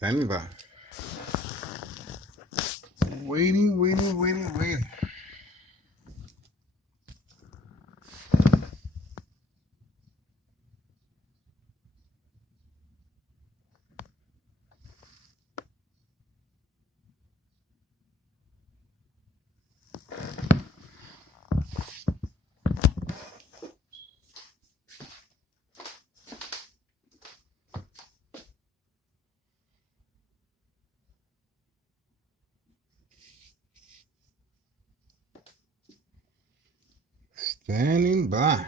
Standing by. Waiting. Standing by.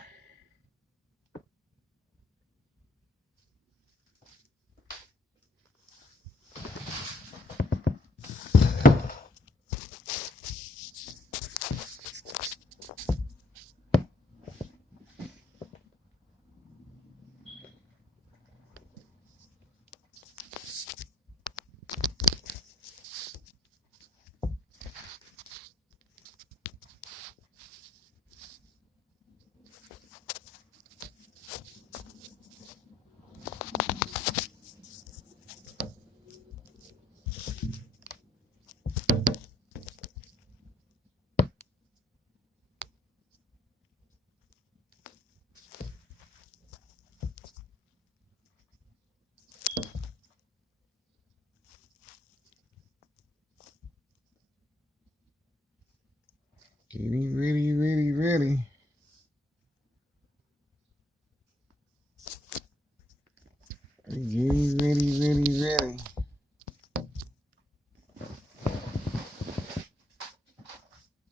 Getting ready. Getting ready.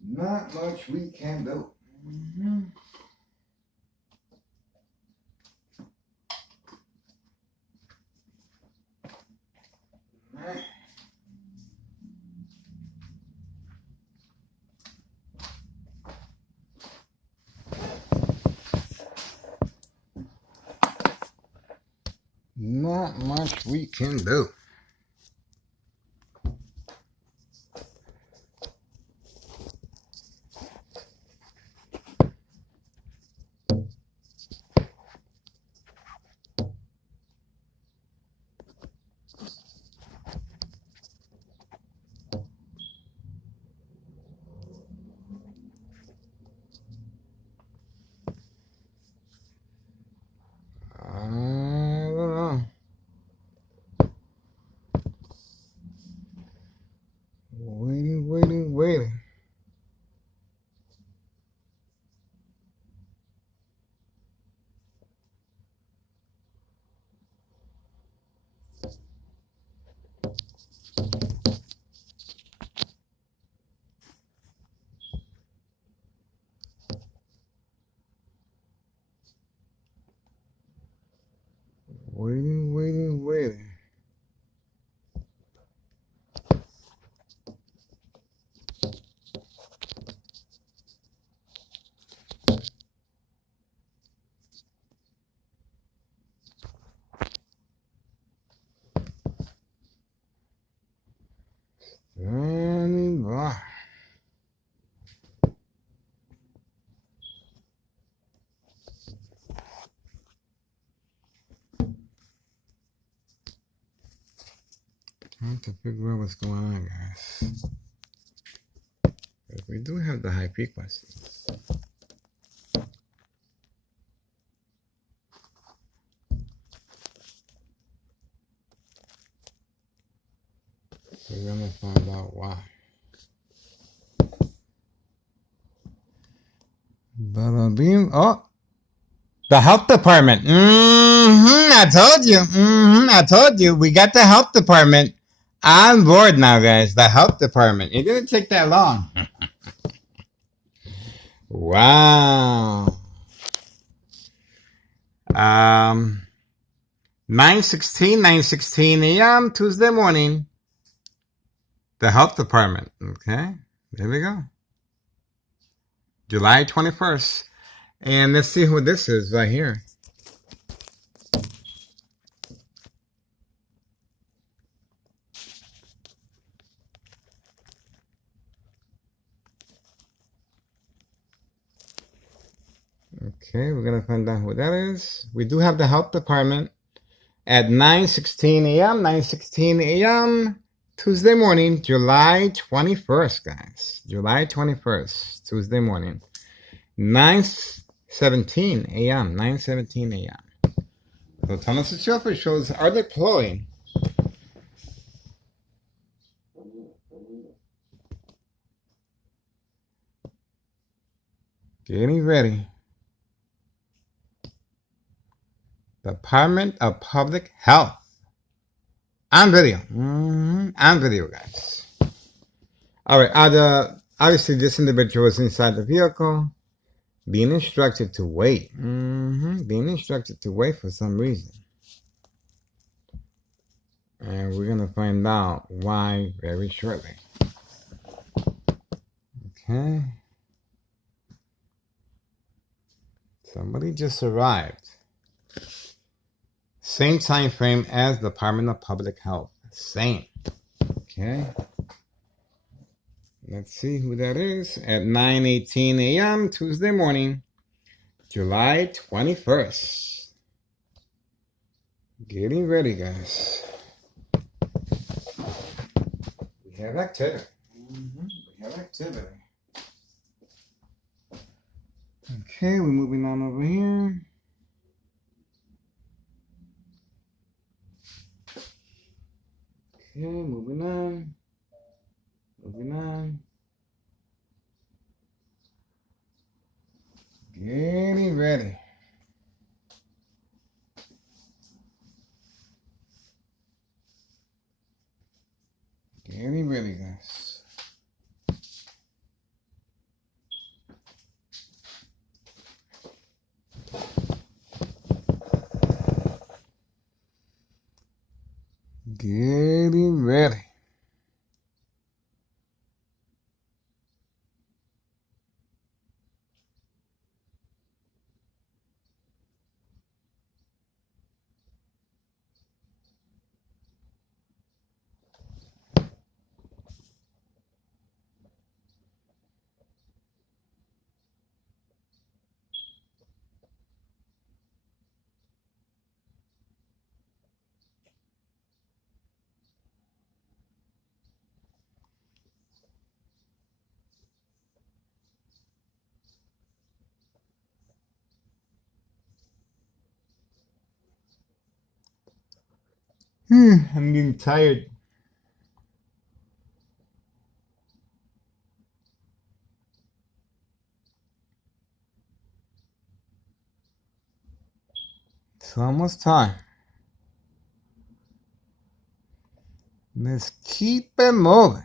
Not much we can do. Not much we can do. I don't know. Waiting. Waiting. Standing by. Trying to figure out what's going on, guys. We do have the high frequencies. We're gonna find out why. Oh, the health department. I told you. We got the health department on board now, guys. The health department. It didn't take that long. Wow. 9:16 a.m. Tuesday morning. The health department. Okay. There we go. July 21st. And let's see who this is right here. Okay, we're going to find out who that is. We do have the health department. at 9:16 a.m. 9:16 a.m. Tuesday morning, July 21st, guys. July 21st, Tuesday morning. 9:17 a.m. 9:17 a.m. So Thomas Schaffer shows are deploying. Getting ready. Department of Public Health. On video. On video, guys. Alright, obviously this individual was inside the vehicle, being instructed to wait. Being instructed to wait for some reason. And we're going to find out why very shortly. Okay. Somebody just arrived. Same time frame as Department of Public Health. Same. Okay. Let's see who that is. At 9:18 a.m. Tuesday morning, July 21st. Getting ready, guys. We have activity. We have activity. Okay, we're moving on over here. Okay, moving on. Moving on. Getting ready. Getting ready, guys. Getting ready. I'm getting tired. It's almost time. Let's keep it moving.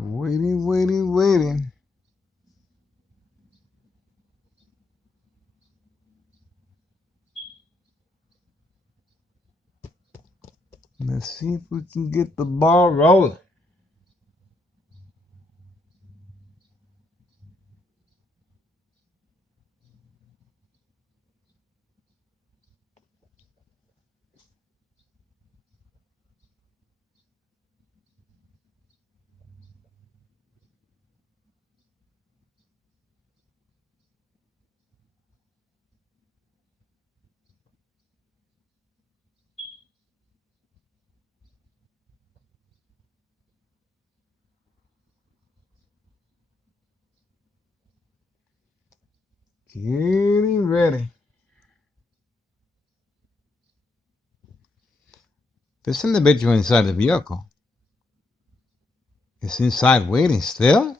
Waiting, waiting, waiting. Let's see if we can get the ball rolling. Getting ready. This individual inside the vehicle is inside waiting still?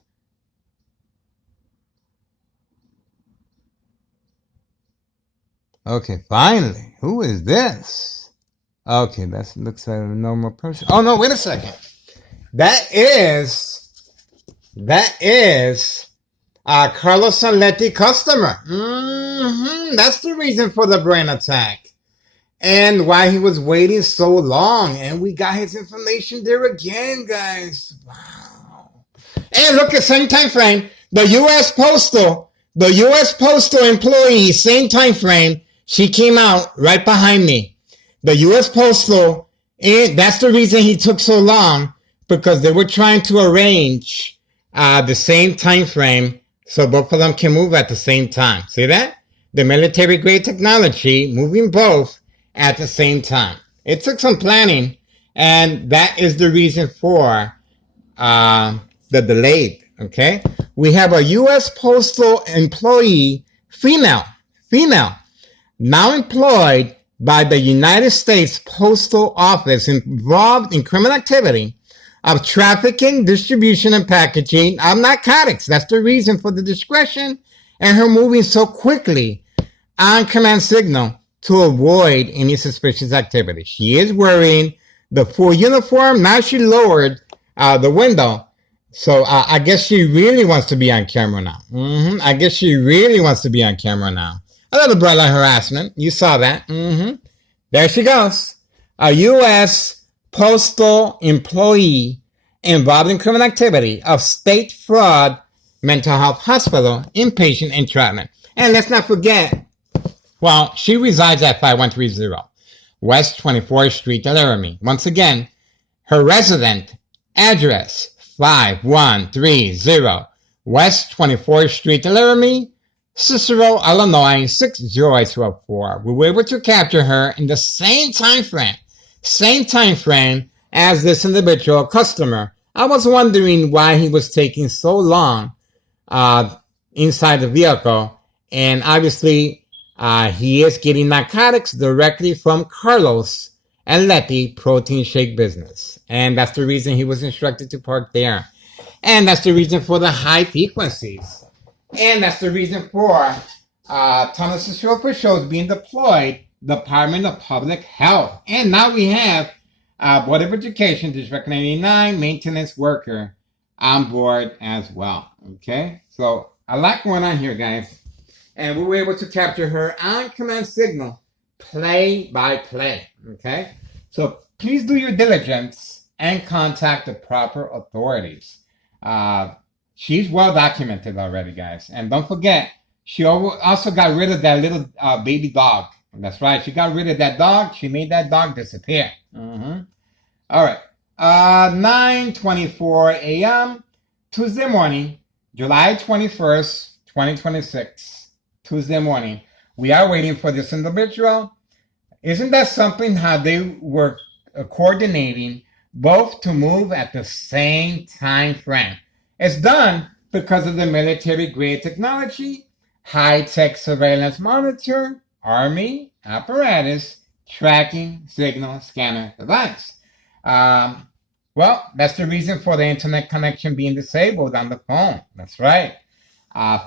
Okay, finally. Who is this? Okay, that looks like a normal person. Oh, no, wait a second. That is Carlos Sanletti customer. That's the reason for the brain attack. And why he was waiting so long. And we got his information there again, guys. Wow. And look at same time frame. The U.S. Postal employee, same time frame, She came out right behind me. The U.S. Postal, and that's the reason he took so long, because they were trying to arrange the same time frame so both of them can move at the same time. See that? The military grade technology moving both at the same time. It took some planning, and that is the reason for the delay. Okay, we have a U.S. Postal employee, female, now employed by the United States Postal Office, involved in criminal activity of trafficking, distribution, and packaging of narcotics. That's the reason for the discretion and her moving so quickly on command signal to avoid any suspicious activity. She is wearing the full uniform. Now she lowered the window. So I guess she really wants to be on camera now. I guess she really wants to be on camera now. A little borderline harassment. You saw that. There she goes. A U.S. Postal employee involved in criminal activity of State Fraud Mental Health Hospital inpatient entrapment. And let's not forget, well, she resides at 5130 West 24th Street, Laramie. Once again, her resident address, 5130 West 24th Street, Laramie, Cicero, Illinois, 60804. We were able to capture her in the same time frame as this individual customer. I was wondering why he was taking so long inside the vehicle, and obviously he is getting narcotics directly from Carlos and Letty Protein Shake Business, and that's the reason he was instructed to park there, and that's the reason for the high frequencies. And that's the reason for tunnel secure officials being deployed, Department of Public Health. And now we have Board of Education, District 99, maintenance worker on board as well. Okay, so a lot going on here, guys. And we were able to capture her on command signal, play by play. Okay, so please do your diligence and contact the proper authorities. She's well documented already, guys. And don't forget, she also got rid of that little baby dog. That's right. She got rid of that dog. She made that dog disappear. All right. 9:24 a.m. Tuesday morning, July 21st, 2026. Tuesday morning. We are waiting for this individual. Isn't that something how they were coordinating both to move at the same time frame? It's done because of the military-grade technology, high-tech surveillance monitor, Army apparatus, tracking signal scanner device. Well, that's the reason for the internet connection being disabled on the phone. That's right.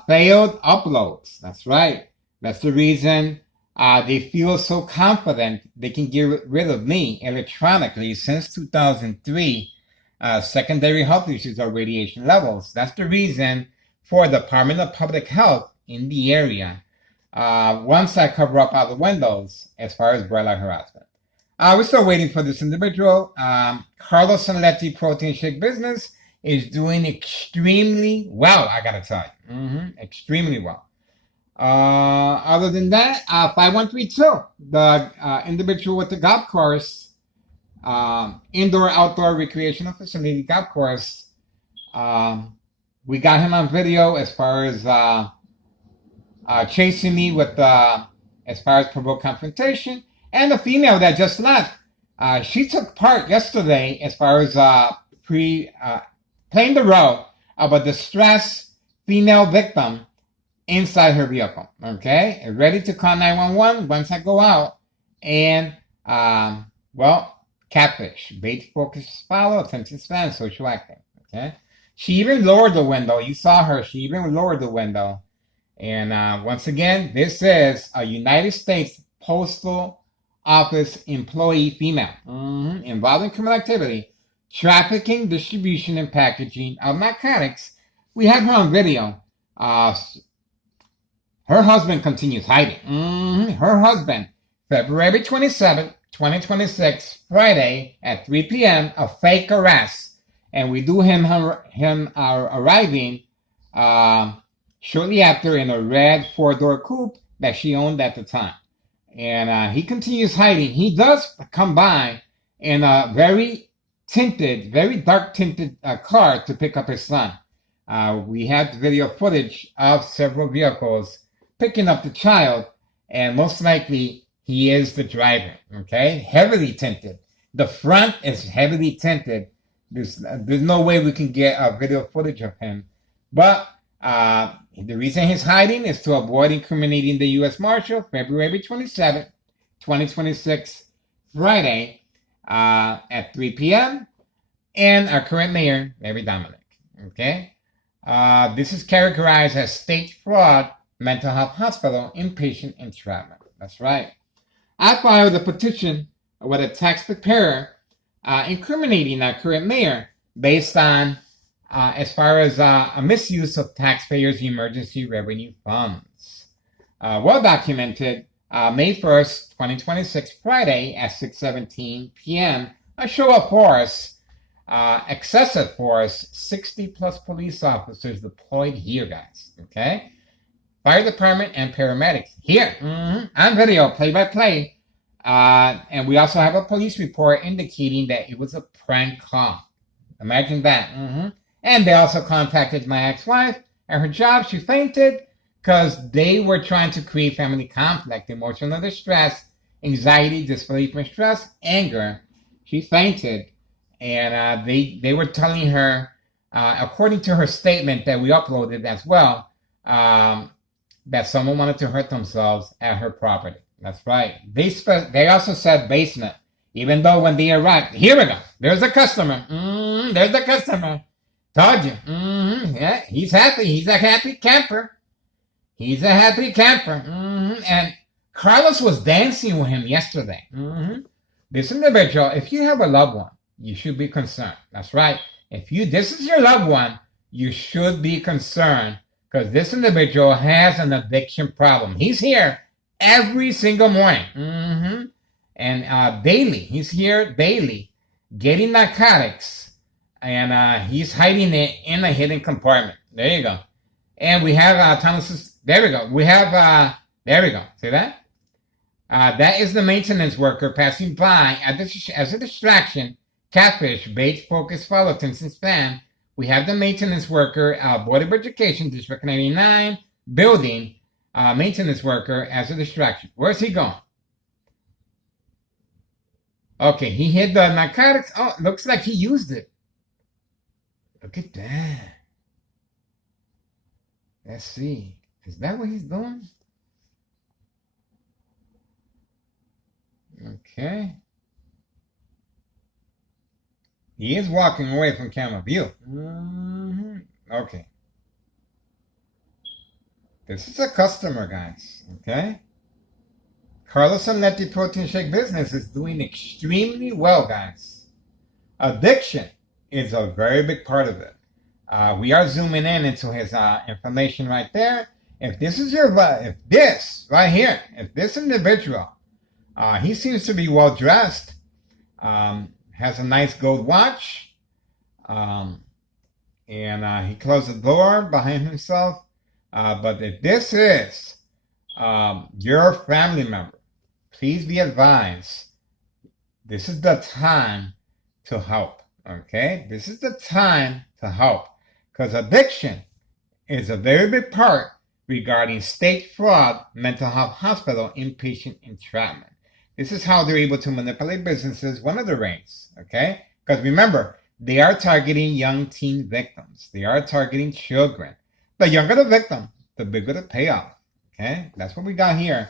Failed uploads. That's right. That's the reason they feel so confident they can get rid of me electronically since 2003. Secondary health issues or radiation levels. That's the reason for the Department of Public Health in the area. Once I cover up all the windows as far as borderline harassment. We're still waiting for this individual. Carlos and Letty Protein Shake Business is doing extremely well, I gotta tell you. Extremely well. Other than that, 5132, the individual with the golf course, indoor-outdoor recreational facility golf course. We got him on video as far as chasing me with as far as provoked confrontation. And the female that just left, she took part yesterday as far as playing the role of a distressed female victim inside her vehicle. Okay, ready to call 911 once I go out. And well, catfish, bait focus follow, attention span, social acting. Okay, she even lowered the window. You saw her. She even lowered the window. And once again, this is a United States Postal Office employee female involved in criminal activity, trafficking, distribution, and packaging of narcotics. We have her on video. Her husband continues hiding. Her husband, February 27th, 2026, Friday at 3 p.m., a fake arrest. And we do him arriving shortly after in a red 4-door coupe that she owned at the time. And he continues hiding. He does come by in a very tinted, very dark tinted car to pick up his son. We have video footage of several vehicles picking up the child, and most likely he is the driver. Okay, heavily tinted. The front is heavily tinted. There's no way we can get a video footage of him, but the reason he's hiding is to avoid incriminating the U.S. Marshal, February 27th, 2026, Friday, at 3 p.m., and our current mayor, Larry Dominic. Okay? This is characterized as state fraud, mental health hospital, inpatient entrapment. That's right. I filed a petition with a tax preparer incriminating our current mayor based on as far as a misuse of taxpayers' emergency revenue funds. Well documented, May 1st, 2026, Friday at 6:17 p.m., a show of force, excessive force, 60 plus police officers deployed here, guys, okay? Fire department and paramedics here, on video, play by play. And we also have a police report indicating that it was a prank call. Imagine that. And they also contacted my ex-wife at her job. She fainted because they were trying to create family conflict, emotional distress, anxiety, disbelief, stress, anger. She fainted, and they were telling her, according to her statement that we uploaded as well, that someone wanted to hurt themselves at her property. That's right. They also said basement, even though when they arrived, here we go. There's a customer. There's a customer. Told you. Yeah, he's happy. He's a happy camper. He's a happy camper. And Carlos was dancing with him yesterday. This individual, if you have a loved one, you should be concerned. That's right. If this is your loved one, you should be concerned because this individual has an addiction problem. He's here every single morning. And daily. He's here daily getting narcotics. And he's hiding it in a hidden compartment. There you go. And we have Thomas's. There we go. We have. There we go. See that? That is the maintenance worker passing by as a distraction. Catfish, bait, focus, follow, attention span. We have the maintenance worker, Board of Education, District 99, building, maintenance worker as a distraction. Where's he going? Okay, he hid the narcotics. Oh, looks like he used it. Look at that. Let's see. Is that what he's doing? Okay. He is walking away from camera view. Okay. This is a customer, guys. Okay. Carlos and Letty Protein Shake business is doing extremely well, guys. Addiction is a very big part of it. We are zooming in into his information right there. If this is if this right here, if this individual, he seems to be well dressed, has a nice gold watch, and he closed the door behind himself. But if this is your family member, please be advised, this is the time to help. Okay, this is the time to help because addiction is a very big part regarding state fraud, mental health hospital, inpatient entrapment. This is how they're able to manipulate businesses, one of the ways, okay? Because remember, they are targeting young teen victims. They are targeting children. The younger the victim, the bigger the payoff, okay? That's what we got here.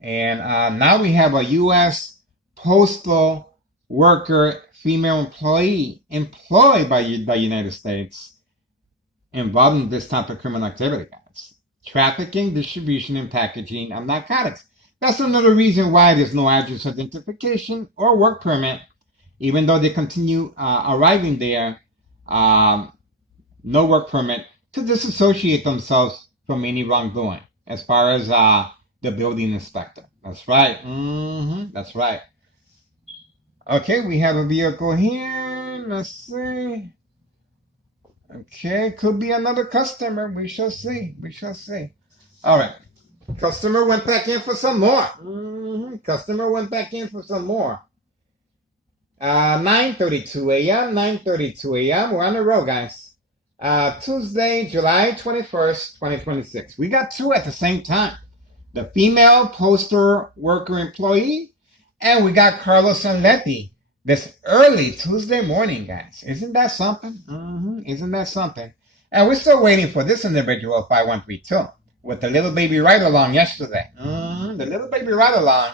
And now we have a U.S. postal worker, female employee employed by the United States involved in this type of criminal activity, guys. Trafficking, distribution, and packaging of narcotics. That's another reason why there's no address identification or work permit, even though they continue arriving there, no work permit, to disassociate themselves from any wrongdoing as far as the building inspector. That's right. That's right. Okay, we have a vehicle here. Let's see. Okay, could be another customer. We shall see. We shall see. All right. Customer went back in for some more. Customer went back in for some more. 9:32 a.m. 9:32 a.m. We're on the road, guys. Tuesday, July 21st, 2026. We got two at the same time. The female poster worker employee, and we got Carlos and Letty this early Tuesday morning, guys. Isn't that something? Isn't that something? And we're still waiting for this individual, 5132, with the little baby ride-along yesterday. The little baby ride-along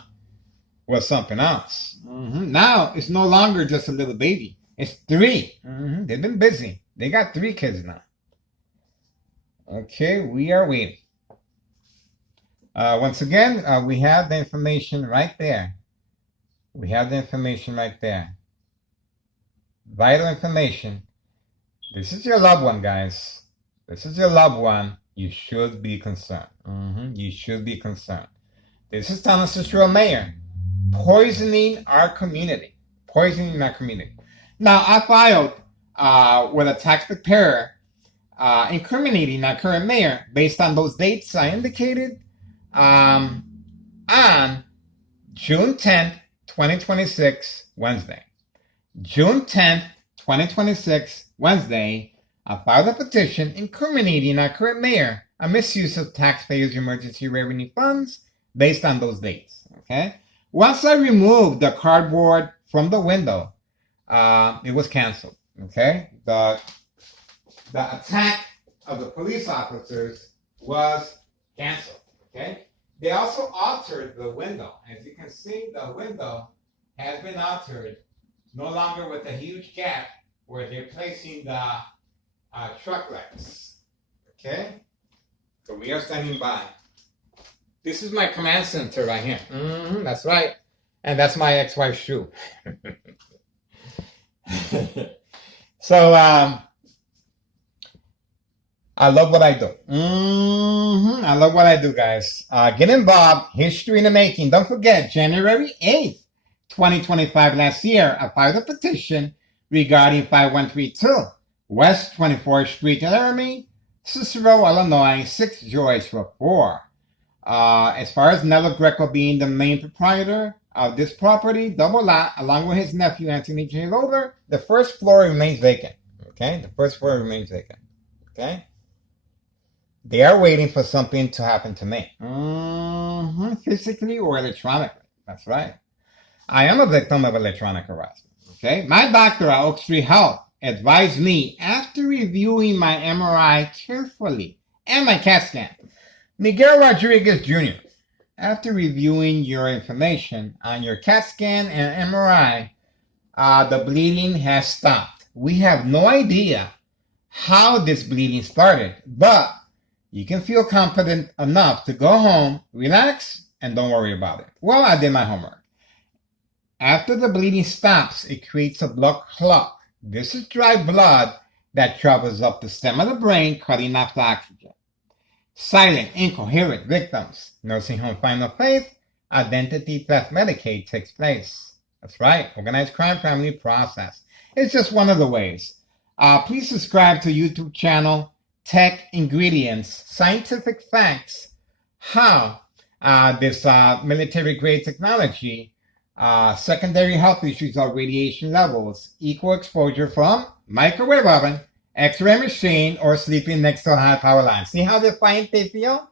was something else. Now, it's no longer just a little baby. It's three. They've been busy. They got 3 kids now. Okay, we are waiting. Once again, we have the information right there. We have the information right there. Vital information. This is your loved one, guys. This is your loved one. You should be concerned. You should be concerned. This is Town of Cicero Mayor poisoning our community. Poisoning our community. Now, I filed with a tax preparer incriminating our current mayor based on those dates I indicated on June 10th, 2026, Wednesday. June 10th, 2026, Wednesday, I filed a petition incriminating our current mayor a misuse of taxpayers' emergency revenue funds based on those dates. Okay. Once I removed the cardboard from the window, it was canceled. Okay. The attack of the police officers was canceled. Okay. They also altered the window. As you can see, the window has been altered, no longer with a huge gap where they're placing the truck lights. Okay? So we are standing by. This is my command center right here. That's right. And that's my ex-wife's shoe. So, I love what I do. I love what I do, guys. Get involved. History in the making. Don't forget, January 8th, 2025, last year, I filed a petition regarding 5132 West 24th Street, Laramie, Cicero, Illinois, 6 Joyce for 4. As far as Nello Greco being the main proprietor of this property, double lot, along with his nephew, Anthony J. Loader, the first floor remains vacant. Okay? The first floor remains vacant. Okay? They are waiting for something to happen to me. Physically or electronically. That's right. I am a victim of electronic harassment. Okay? My doctor at Oak Street Health advised me, after reviewing my MRI carefully and my CAT scan, Miguel Rodriguez Jr., after reviewing your information on your CAT scan and MRI, the bleeding has stopped. We have no idea how this bleeding started, but you can feel confident enough to go home, relax, and don't worry about it. Well, I did my homework. After the bleeding stops, it creates a blood clot. This is dry blood that travels up the stem of the brain, cutting off the oxygen. Silent, incoherent victims. Nursing home final faith, identity theft Medicaid takes place. That's right, organized crime family process. It's just one of the ways. Please subscribe to YouTube channel Tech Ingredients, Scientific Facts, how this military-grade technology, secondary health issues of radiation levels, equal exposure from microwave oven, X-ray machine, or sleeping next to a high power line. See how defiant they feel?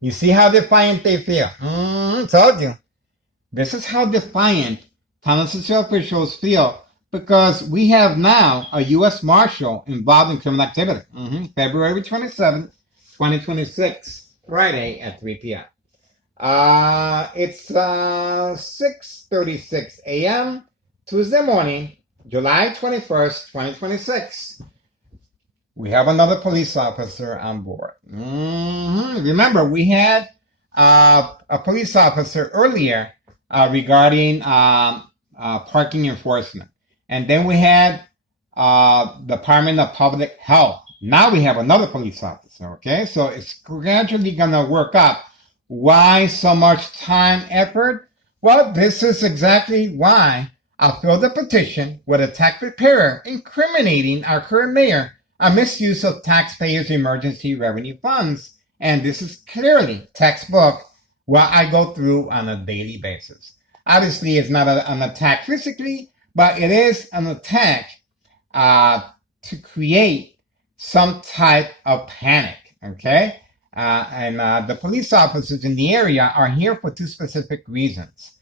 You see how defiant they feel? Told you. This is how defiant Town of Cicero officials feel, because we have now a U.S. Marshal involved in criminal activity. February 27th, 2026, Friday at 3 p.m. It's 6:36 a.m. Tuesday morning, July 21st, 2026. We have another police officer on board. Remember, we had a police officer earlier regarding parking enforcement. And then we had Department of Public Health. Now we have another police officer, okay? So it's gradually going to work up. Why so much time, effort? Well, this is exactly why I filed a petition with a tax preparer incriminating our current mayor a misuse of taxpayers' emergency revenue funds And this is clearly textbook what I go through on a daily basis. Obviously, it's not an attack physically, but it is an attack uh, to create some type of panic. Okay? And the police officers in the area are here for two specific reasons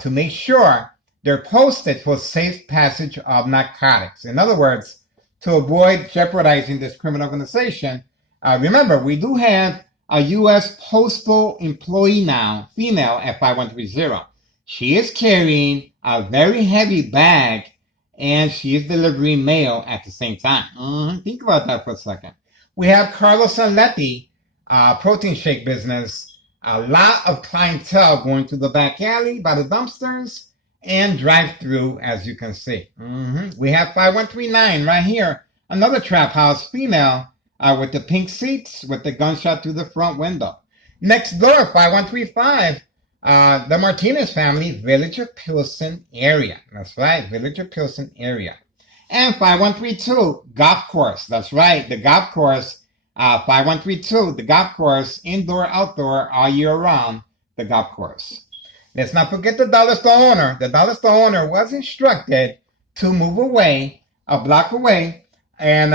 to make sure they're posted for safe passage of narcotics. In other words, to avoid jeopardizing this criminal organization. Remember, we do have a U.S. postal employee now, female at 5130. She is carrying a very heavy bag and she is delivering mail at the same time. Think about that for a second. We have Carlos Sanletti, protein shake business. A lot of clientele going to the back alley by the dumpsters and drive through, as you can see. We have 5139 right here, another trap house female with the pink seats with the gunshot through the front window. Next door, 5135, the Martinez family, Village of Pilsen area. That's right, Village of Pilsen area. And 5132, golf course. That's right, the golf course. 5132, the golf course, indoor, outdoor, all year round, the golf course. Let's not forget the dollar store owner. The dollar store owner was instructed to move away, a block away, and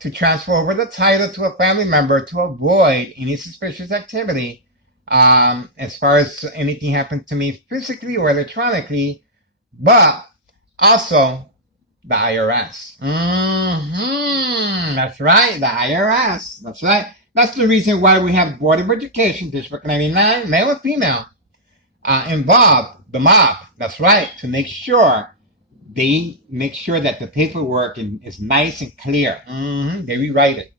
to transfer over the title to a family member to avoid any suspicious activity as far as anything happened to me physically or electronically, but also the IRS. That's right, the IRS. That's right. That's the reason why we have Board of Education, District 99, male and female, involved, the mob. That's right, to make sure they make sure that the paperwork is nice and clear. They rewrite it.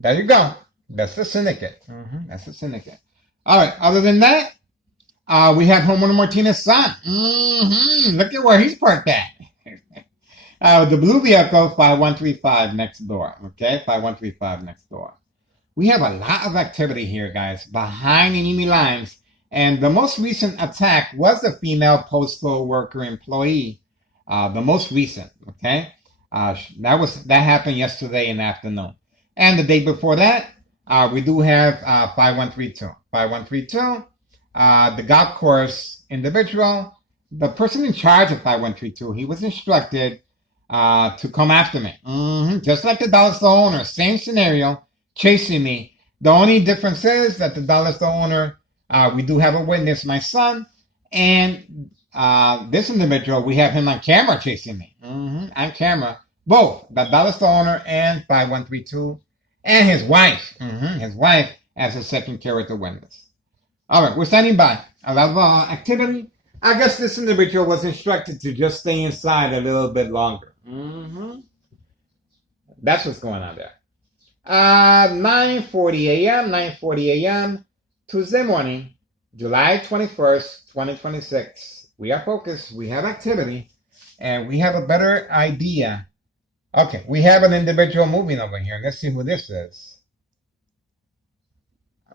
There you go. That's the syndicate. That's the syndicate. All right. Other than that, we have Homeowner Martinez's son. Look at where he's parked at. The blue vehicle, 5135 next door. Okay, 5135 next door. We have a lot of activity here, guys, behind enemy lines. And the most recent attack was the female postal worker employee. The most recent, okay? That happened yesterday in the afternoon. And the day before that, we do have 5132. 5132, the golf course individual, the person in charge of 5132, he was instructed to come after me. Just like the dollar store owner, same scenario, chasing me. The only difference is that the dollar store owner, we do have a witness, my son, and this individual, we have him on camera chasing me. On camera. Both the dollar store owner and 5132, and his wife. His wife as a second character witness. All right, we're standing by. A lot of activity. I guess this individual was instructed to just stay inside a little bit longer. That's what's going on there. 9:40 a.m. 9:40 a.m. Tuesday morning, July 21st, 2026. We are focused. We have activity, and we have a better idea. Okay, we have an individual moving over here. Let's see who this is.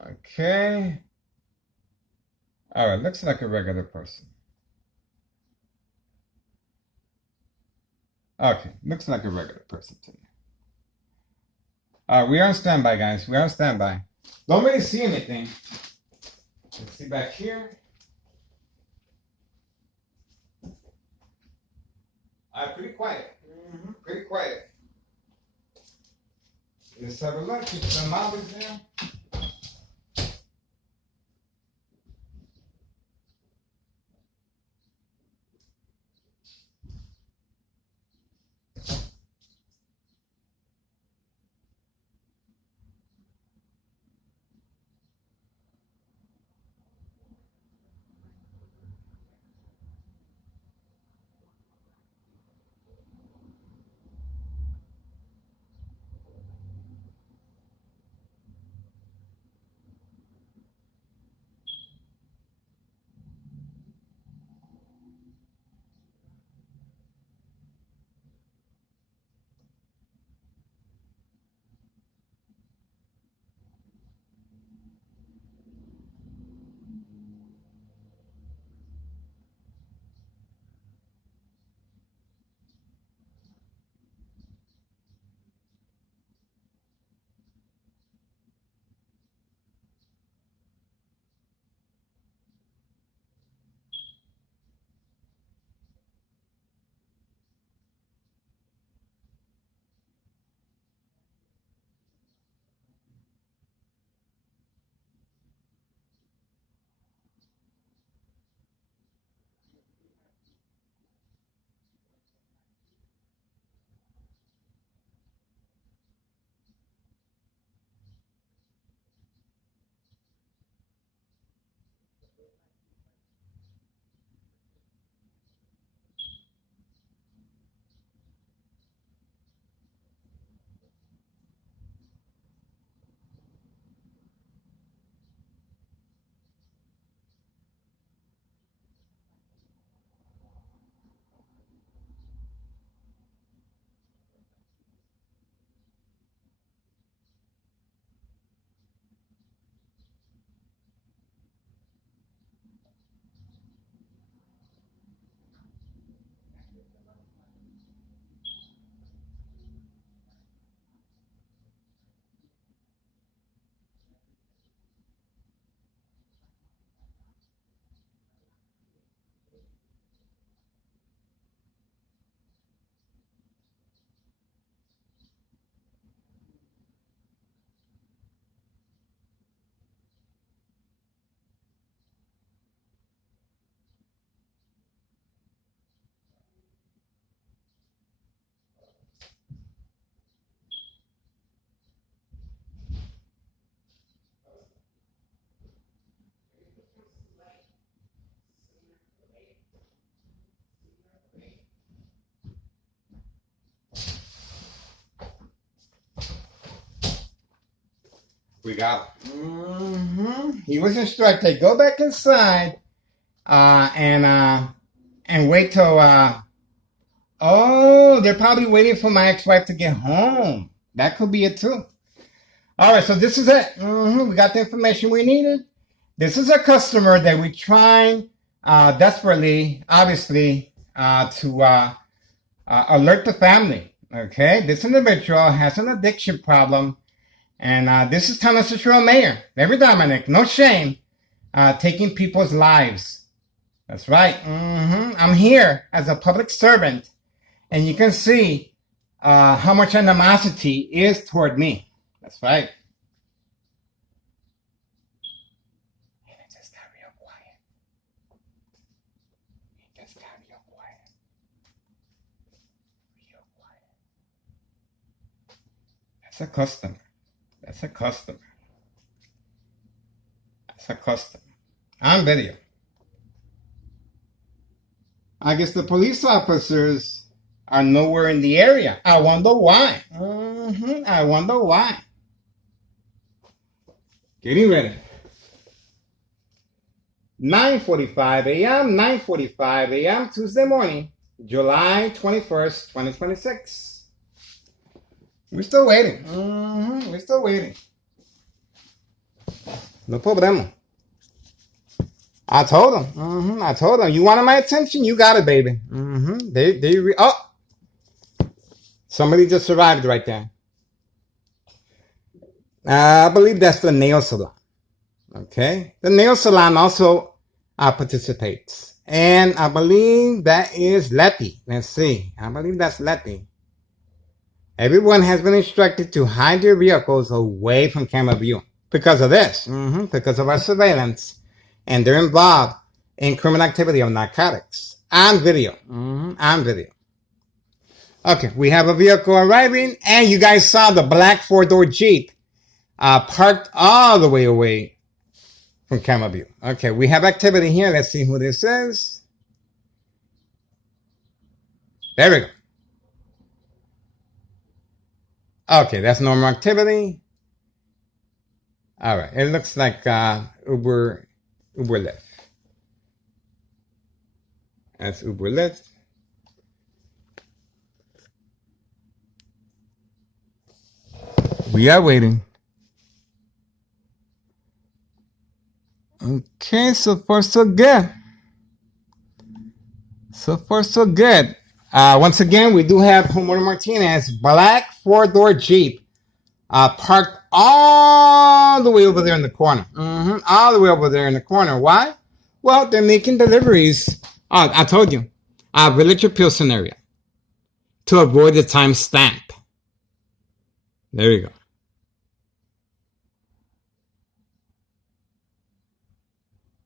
Okay. All right, looks like a regular person. Okay, looks like a regular person to me. We are on standby, guys. We are on standby. Don't really see anything. Let's see back here. Pretty quiet. Pretty quiet. Let's have a look. If the mob is there. We got him. He was instructed, go back inside and wait till, oh, they're probably waiting for my ex-wife to get home. That could be it too. All right, so this is it. We got the information we needed. This is a customer that we're trying desperately, obviously, to alert the family. Okay, this individual has an addiction problem, and this is Town Cicero Mayor, Larry Dominic, no shame, taking people's lives. That's right. I'm here as a public servant, and you can see how much animosity is toward me. That's right. And it just got real quiet. It just got real quiet. Real quiet. That's a customer. That's a customer. That's a customer. On video. I guess the police officers are nowhere in the area. I wonder why. I wonder why. Getting ready. 9:45 a.m., 9:45 a.m., Tuesday morning, July 21st, 2026. We're still waiting. We're still waiting. No problema. I told him. I told him. You wanted my attention? You got it, baby. Somebody just arrived right there. I believe that's the nail salon. Okay. The nail salon also participates. And I believe that is Letty. Let's see. I believe that's Letty. Everyone has been instructed to hide their vehicles away from camera view because of this. Because of our surveillance. And they're involved in criminal activity of narcotics. On video. On video. Okay, we have a vehicle arriving, and you guys saw the black four-door Jeep parked all the way away from camera view. Okay, we have activity here. Let's see who this is. There we go. Okay, that's normal activity. All right, it looks like Uber Lyft. That's Uber Lyft. We are waiting. Okay, so far so good. So far so good. Once again, we do have Homer Martinez, black four-door Jeep, parked all the way over there in the corner. All the way over there in the corner. Why? Well, they're making deliveries. I told you. Village of Pilsen area. To avoid the time stamp. There you go.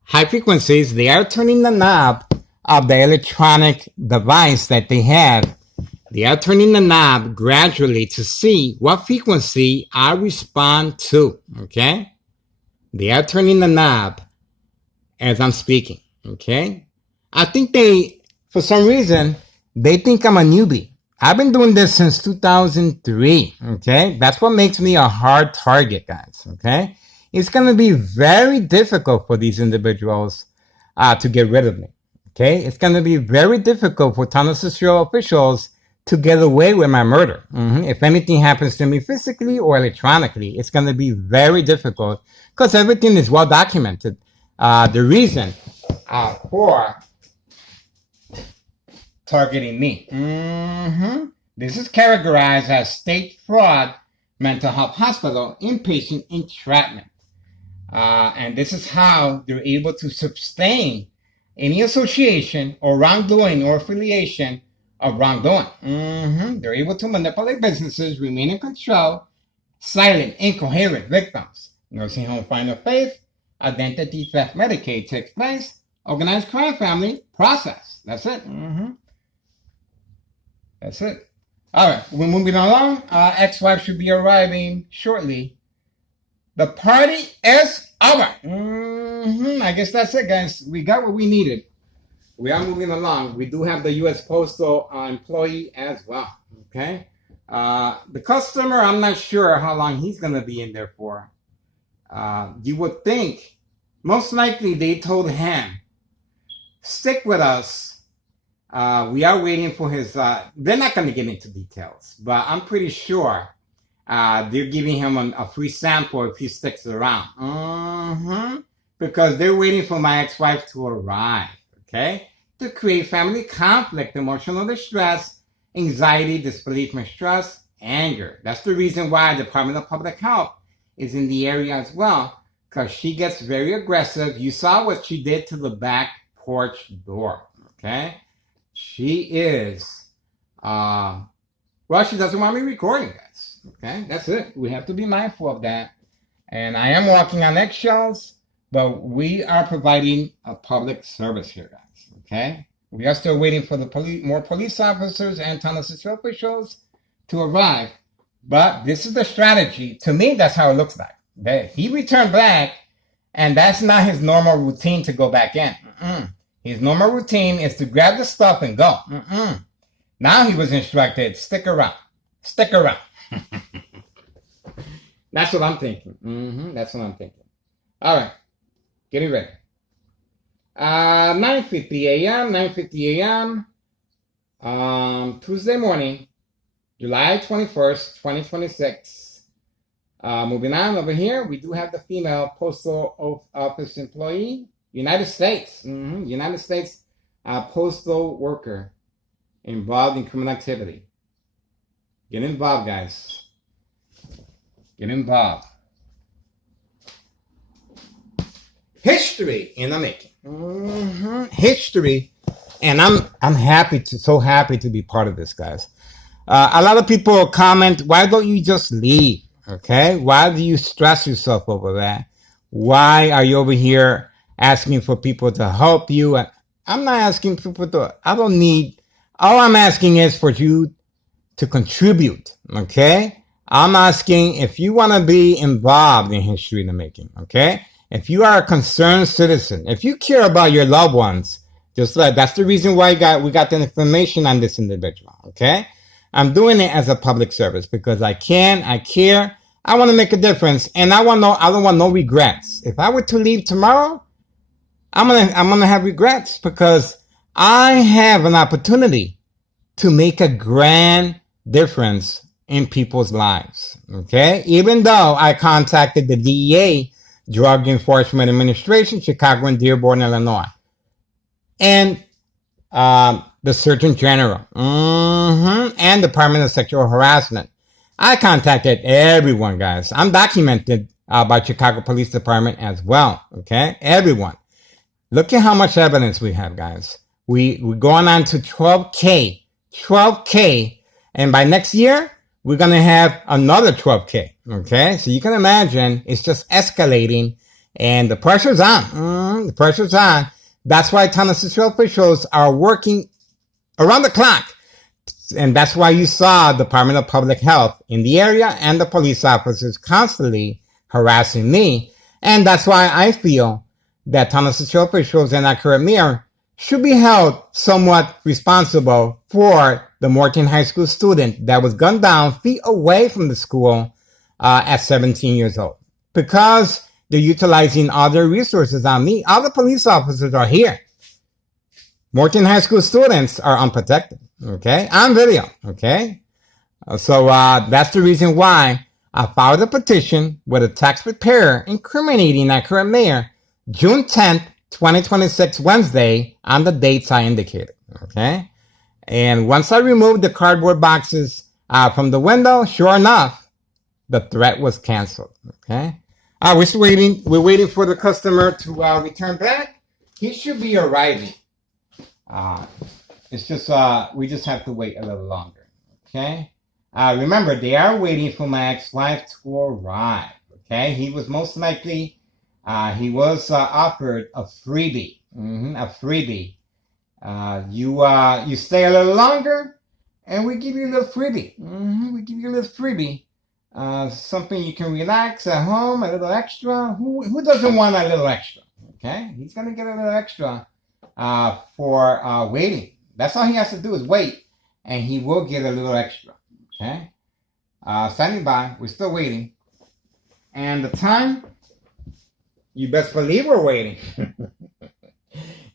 High frequencies, they are turning the knob of the electronic device that they have. They are turning the knob gradually to see what frequency I respond to, okay? They are turning the knob as I'm speaking, okay? I think for some reason, they think I'm a newbie. I've been doing this since 2003, okay? That's what makes me a hard target, guys, okay? It's going to be very difficult for these individuals to get rid of me, okay? It's going to be very difficult for Town Cicero officials to get away with my murder. If anything happens to me physically or electronically, it's going to be very difficult because everything is well documented. The reason for targeting me. This is categorized as state fraud, mental health hospital, inpatient entrapment. And this is how they're able to sustain any association or wrongdoing or affiliation of wrongdoing. They're able to manipulate businesses, remain in control, silent, incoherent victims. Nursing home final faith, identity theft, Medicaid takes place, organized crime family, process. That's it. That's it. All right, we're moving along. Ex-wife should be arriving shortly. The party is over. I guess that's it, guys. We got what we needed. We are moving along. We do have the U.S. Postal employee as well. Okay. The customer, I'm not sure how long he's going to be in there for. You would think, most likely they told him, stick with us. We are waiting for his, they're not going to get into details, but I'm pretty sure they're giving him a free sample if he sticks around. Because they're waiting for my ex-wife to arrive, okay? To create family conflict, emotional distress, anxiety, disbelief, mistrust, anger. That's the reason why the Department of Public Health is in the area as well, because she gets very aggressive. You saw what she did to the back porch door, okay? She is, well, she doesn't want me recording this, okay? That's it. We have to be mindful of that. And I am walking on eggshells, but we are providing a public service here, guys, okay? We are still waiting for the more police officers and tunnel security officials to arrive. But this is the strategy. To me, that's how it looks like. He returned back, and that's not his normal routine to go back in. His normal routine is to grab the stuff and go. Now he was instructed, stick around. Stick around. That's what I'm thinking. That's what I'm thinking. All right. Getting ready. 9:50 a.m., 9:50 a.m., Tuesday morning, July 21st, 2026. Moving on over here, we do have the female postal office employee, United States. United States postal worker involved in criminal activity. Get involved, guys. Get involved. History in the making. History, and I'm so happy to be part of this, guys. A lot of people comment, why don't you just leave? Okay, why do you stress yourself over that? Why are you over here asking for people to help you? I'm not asking people to. I don't need. All I'm asking is for you to contribute. Okay, I'm asking if you want to be involved in history in the making. Okay. If you are a concerned citizen, if you care about your loved ones, just like that's the reason why we got the information on this individual. Okay, I'm doing it as a public service because I care, I want to make a difference, and I don't want no regrets. If I were to leave tomorrow, I'm gonna have regrets because I have an opportunity to make a grand difference in people's lives. Okay, even though I contacted the DEA, Drug Enforcement Administration, Chicago and Dearborn, Illinois, and the Surgeon General, and Department of Sexual Harassment. I contacted everyone, guys. I'm documented by Chicago Police Department as well. Okay, everyone. Look at how much evidence we have, guys. We're going on to 12K, and by next year we're gonna have another 12K. Okay, so you can imagine it's just escalating, and the pressure's on. The pressure's on. That's why tunnel security officials are working around the clock, and that's why you saw Department of Public Health in the area and the police officers constantly harassing me, and that's why I feel that tunnel security officials and our current mayor should be held somewhat responsible for the Morton High School student that was gunned down feet away from the school at 17 years old. Because they're utilizing other resources on me. Other police officers are here. Morton High School students are unprotected. Okay? On video. Okay? So that's the reason why I filed a petition with a tax preparer incriminating our current mayor June 10th, 2026, Wednesday, on the dates I indicated. Okay? And once I removed the cardboard boxes from the window, sure enough, the threat was canceled. Okay? We're waiting for the customer to return back. He should be arriving. It's just, we just have to wait a little longer. Okay? Remember, they are waiting for my ex-wife to arrive. Okay? He was most likely, he was offered a freebie. A freebie. You stay a little longer, and we give you a little freebie. We give you a little freebie. Something you can relax at home, a little extra. Who doesn't want a little extra? Okay? He's going to get a little extra for waiting. That's all he has to do is wait, and he will get a little extra. Okay? Standing by. We're still waiting. And the time You best believe we're waiting.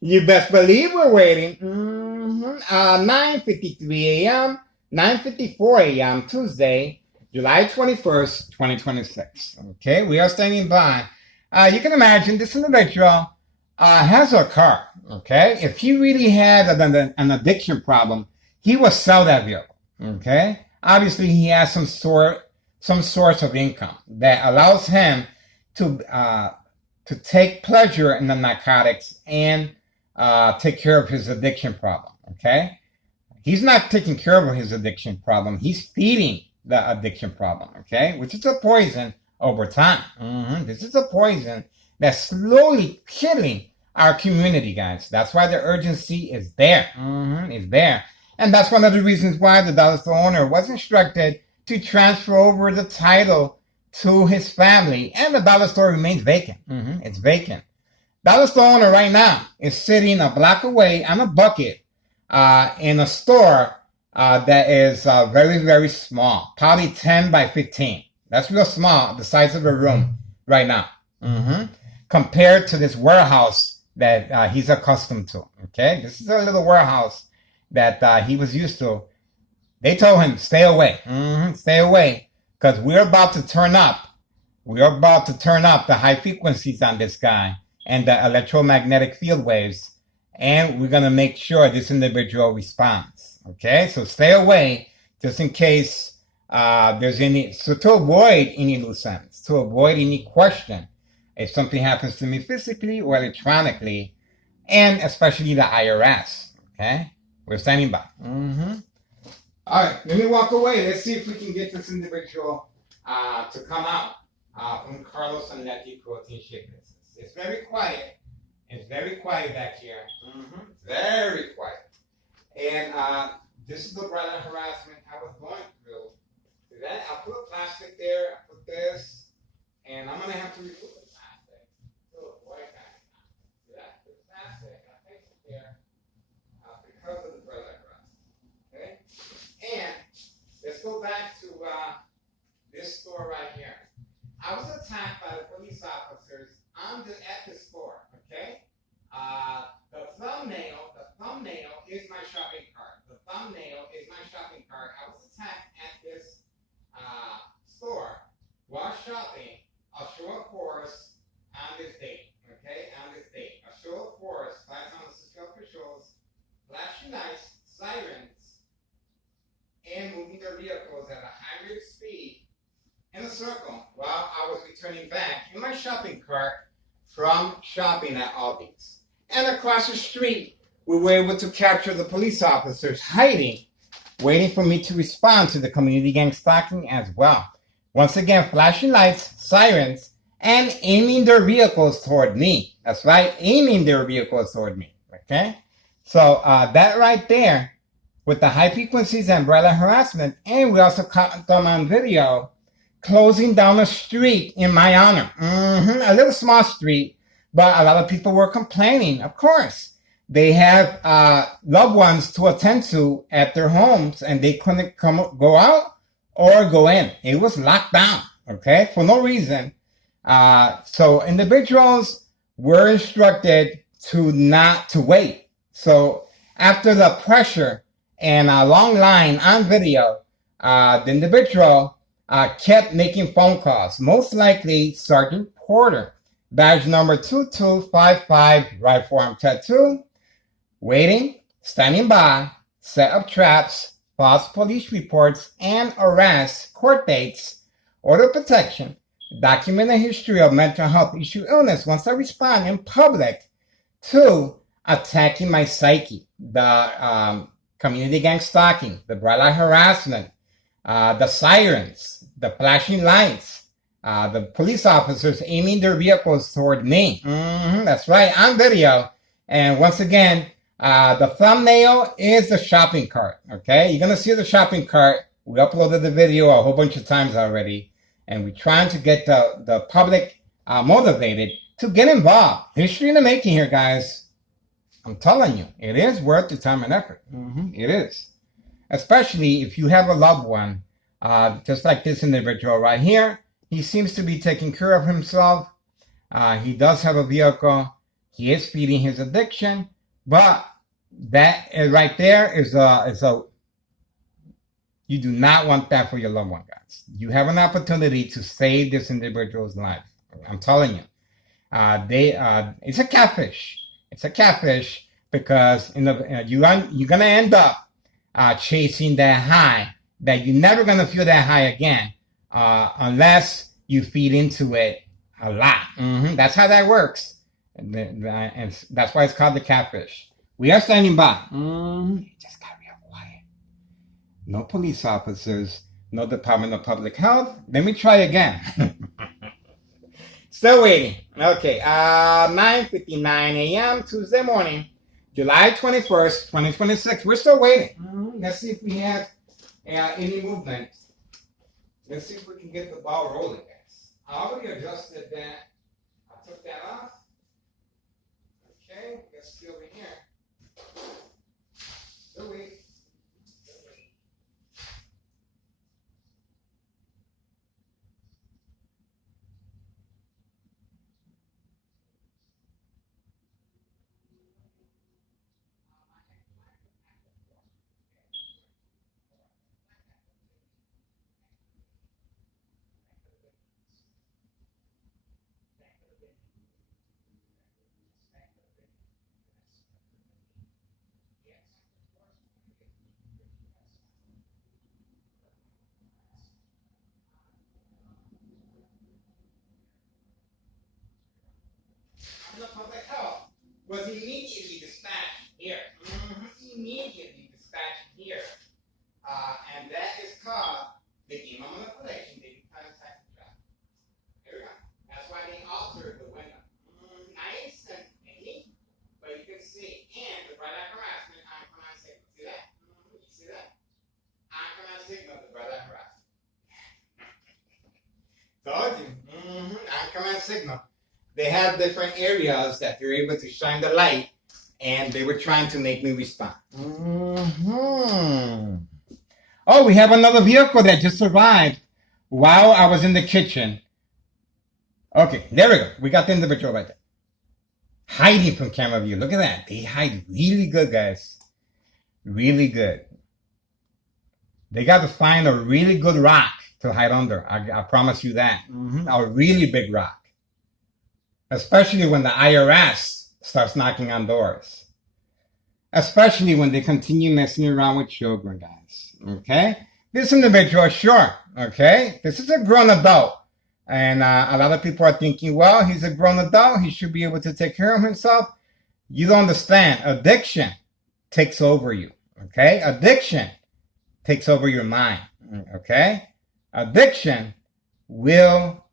You best believe we're waiting. 9:53 a.m., 9:54 a.m., Tuesday, July 21st, 2026. Okay, we are standing by. You can imagine this individual has a car. Okay, if he really had an addiction problem, he would sell that vehicle. Okay, obviously he has some source of income that allows him to take pleasure in the narcotics and take care of his addiction problem. Okay, he's not taking care of his addiction problem. He's feeding the addiction problem. Okay, which is a poison over time. This is a poison that's slowly killing our community, guys. That's why the urgency is there. It's there, and that's one of the reasons why the dollar store owner was instructed to transfer over the title to his family, and the dollar store remains vacant. It's vacant. Dollar store owner right now is sitting a block away on a bucket in a store that is very, very small, probably 10 by 15. That's real small, the size of a room right now, compared to this warehouse that he's accustomed to. Okay, this is a little warehouse that he was used to. They told him, stay away, stay away, because we're about to turn up. We're about to turn up the high frequencies on this guy and the electromagnetic field waves, and we're going to make sure this individual responds. Okay, so stay away just in case there's any, so to avoid any loose ends, to avoid any question if something happens to me physically or electronically, and especially the IRS. Okay, we're standing by. All right, let me walk away. Let's see if we can get this individual to come out from Carlos and Letty protein shake business. It's very quiet. It's very quiet back here. Very quiet. And this is the brother harassment I was going through. See that? I put a plastic there. I put this, and I'm gonna have to remove the plastic to avoid that. See that? The plastic. I placed it there because of the brother harassment. Okay. And let's go back to this store right here. I was attacked by the police officers at the store. Okay. The thumbnail is my shopping cart. The thumbnail is my shopping cart. I was attacked at this store while shopping. I'll show a course on this date. Okay, on this date. I'll show a course. Flags on the secure officials, flashing lights, sirens, and moving their vehicles at a high rate of speed in a circle while I was returning back in my shopping cart from shopping at Aldi's. And across the street, we were able to capture the police officers hiding, waiting for me to respond to the community gang stalking as well. Once again, flashing lights, sirens, and aiming their vehicles toward me. That's right, aiming their vehicles toward me. Okay? So that right there, with the high frequencies and umbrella harassment, and we also caught them on video closing down a street in my honor. A little small street, but a lot of people were complaining. Of course, they have loved ones to attend to at their homes, and they couldn't go out or go in. It was locked down, okay, for no reason. So individuals were instructed to wait. So after the pressure and a long line on video, the individual kept making phone calls. Most likely Sergeant Porter, badge number 2255, right forearm tattoo, waiting, standing by, set up traps, false police reports and arrests, court dates, order protection, document a history of mental health issue illness once I respond in public to attacking my psyche, the community gang stalking, the bright light harassment, the sirens, the flashing lights, the police officers aiming their vehicles toward me. That's right, on video. And once again, the thumbnail is the shopping cart, okay? You're going to see the shopping cart. We uploaded the video a whole bunch of times already, and we're trying to get the public motivated to get involved. History in the making here, guys. I'm telling you, it is worth the time and effort. It is. Especially if you have a loved one, just like this individual right here. He seems to be taking care of himself. He does have a vehicle. He is feeding his addiction, but that right there is a you do not want that for your loved one, guys. You have an opportunity to save this individual's life. I'm telling you. It's a catfish. It's a catfish because you're gonna end up chasing that high that you're never gonna feel that high again unless you feed into it a lot. That's how that works, and that's why it's called the catfish. We are standing by. Just got real quiet. No police officers. No Department of Public Health. Let me try again. Still waiting. Okay, 9:59 a.m. Tuesday morning, July 21st, 2026. We're still waiting. Let's see if we have any movement. Let's see if we can get the ball rolling, guys. I already adjusted that. I took that off. Okay, let's see over here. Still waiting. The public health was immediately dispatched here. Immediately dispatched here. And that is called the demon manipulation. They become sex trap. Here we go. That's why they altered the window. Nice and neat, but you can see, and the brother harassment, uncommand signal. See that? You see that? Uncommand signal, the brother harassment. Told you. Uncommand signal. They have different areas that they're able to shine the light, and they were trying to make me respond. Oh, we have another vehicle that just arrived while I was in the kitchen. Okay, there we go. We got the individual right there. Hiding from camera view. Look at that. They hide really good, guys. Really good. They got to find a really good rock to hide under. I promise you that. A really big rock. Especially when the IRS starts knocking on doors. Especially when they continue messing around with children, guys. Okay? This individual, sure. Okay? This is a grown adult. And a lot of people are thinking, well, he's a grown adult. He should be able to take care of himself. You don't understand. Addiction takes over you. Okay? Addiction takes over your mind. Okay? Addiction will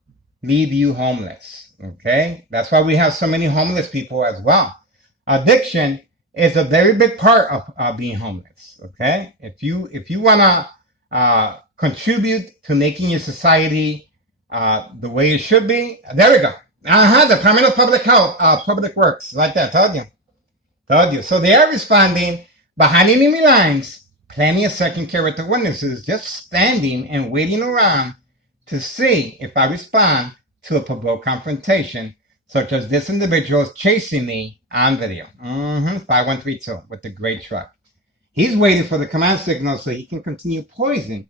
leave you homeless. Okay, that's why we have so many homeless people as well. Addiction is a very big part of being homeless. Okay, if you wanna contribute to making your society the way it should be, there we go. Department of Public Health, Public Works, like that. Told you. So they are responding behind enemy lines. Plenty of second character witnesses just standing and waiting around to see if I respond to a provoked confrontation, such as this individual is chasing me on video. 5132 with the gray truck. He's waiting for the command signal so he can continue poisoning